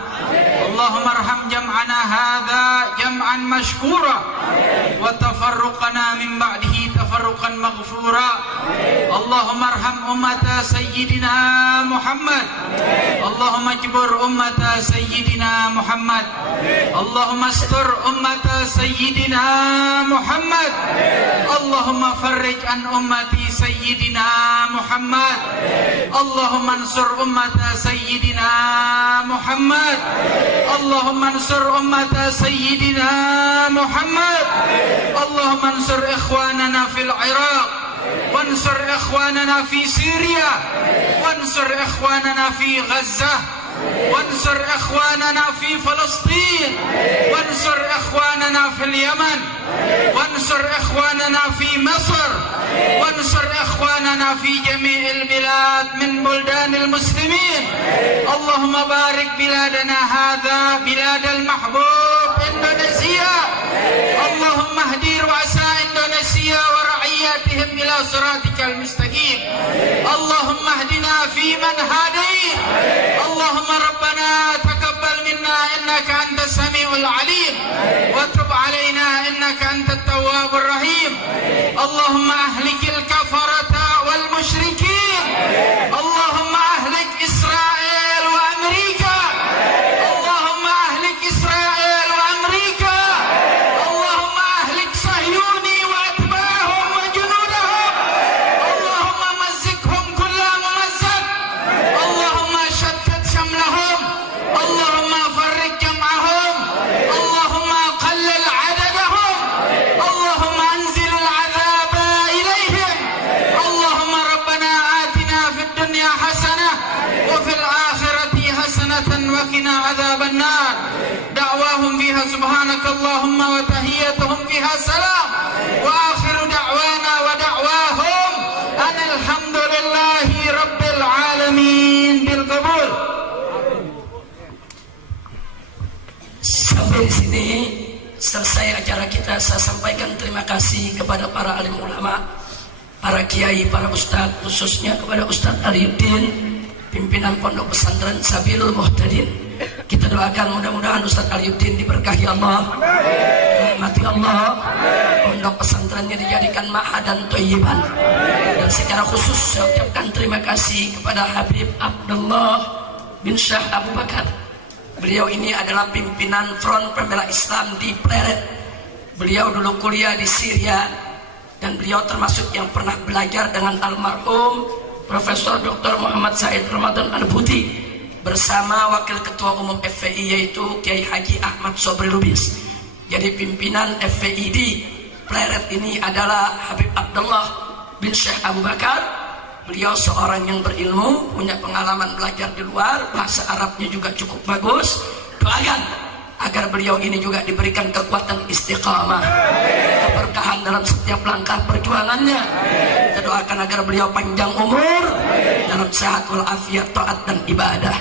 Allahumma arham jam'ana hadza jam'an mashkura wa tafarruqana min ba'dihi tafarruqan maghfura. Allahumma arham ummata sayyidina Muhammad. Allahumma jbur ummata sayyidina Muhammad. Allahumma astur ummata sayyidina Muhammad. Allahumma farrij an ummati sayyidina Muhammad. Allahumma ansur ummata sayyidina Muhammad. Allahumma ansur ummata sayyidina Muhammad. Allahumma ansur ikhwanana fil Iraq, wansur ikhwanana fi Syria, wansur ikhwanana fi Gaza, wansur ikhwanana fi Palestin, wansur ikhwanana fil Yaman, wansur ikhwanana fi Mesir, wansur ikhwanana fi jami'il bilad min buldanil muslimin. Allahumma barik biladana hadha biladal mahbub Indonesia. Allahumma hdi ru'asa Indonesia wa ra'iyatihim ila siratikal mustaqim. Allahumma hdina fi man hadait. Allahumma rabbana taqabbal minna innaka antas samiul alim wa tub alaina innaka antat tawwabur rahim. Allahumma ahlikil kafarata wal musyrikin. Allahumma ahlik Israel wa Amerika. Allahumma ahlik Israel wa Amerika. Allahumma ahlik Sahyuni wa atba'ahum wa junudahum. Allahumma mazzikhum kulla mumazzaq. Allahumma shattat shamlahum. Allahumma farrik jam'ahum. Allahumma qallil adadahum. Allahumma anzil al-'adhaba ilayhim. Allahumma rabbana atina fid dunya hasanah wa fil akhirati hasanatan wa qina adzaban nar. Da'wahum fiha subhanakallahumma wa tahiyyatuhum fiha salam wa akhiru da'wana wa da'wahum alhamdulillahi rabbil alamin bil qabul. Sampai di sini selesai acara kita. Saya sampaikan terima kasih kepada para alim ulama, para kiai, para ustadz, khususnya kepada Ustadz Aliuddin, pimpinan Pondok Pesantren Sabilul Muhtadin. Kita doakan mudah-mudahan Ustadz Aliuddin diberkahi Allah, rahmati Allah, pondok pesantrennya dijadikan ma'hadan thayyiban. Dan secara khusus saya ucapkan terima kasih kepada Habib Abdullah bin Syah Abu Bakar. Beliau ini adalah pimpinan Front Pembela Islam di Pleret. Beliau dulu kuliah di Syria, dan beliau termasuk yang pernah belajar dengan almarhum Profesor Dr. Muhammad Said Ramadan Al-Buti bersama Wakil Ketua Umum FPI yaitu Kiai Haji Ahmad Sobri Lubis. Jadi pimpinan FPI di Pleret ini adalah Habib Abdullah bin Syekh Abu Bakar. Beliau seorang yang berilmu, punya pengalaman belajar di luar, bahasa Arabnya juga cukup bagus. Doakan agar beliau ini juga diberikan kekuatan istiqamah, keberkahan dalam setiap langkah perjuangannya. Kita doakan agar beliau panjang umur, dalam sehat walafiat, taat dan ibadah.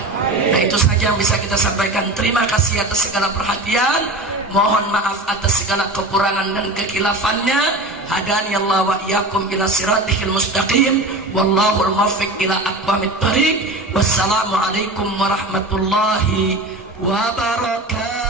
Nah, itu saja yang bisa kita sampaikan. Terima kasih atas segala perhatian. Mohon maaf atas segala kekurangan dan kekhilaafannya. Hadani Allah wa iyyakum ila siratihil mustaqim. Wallahul muwaffiq ila aqwamit thariq. Wassalamualaikum warahmatullahi wabarakatuh.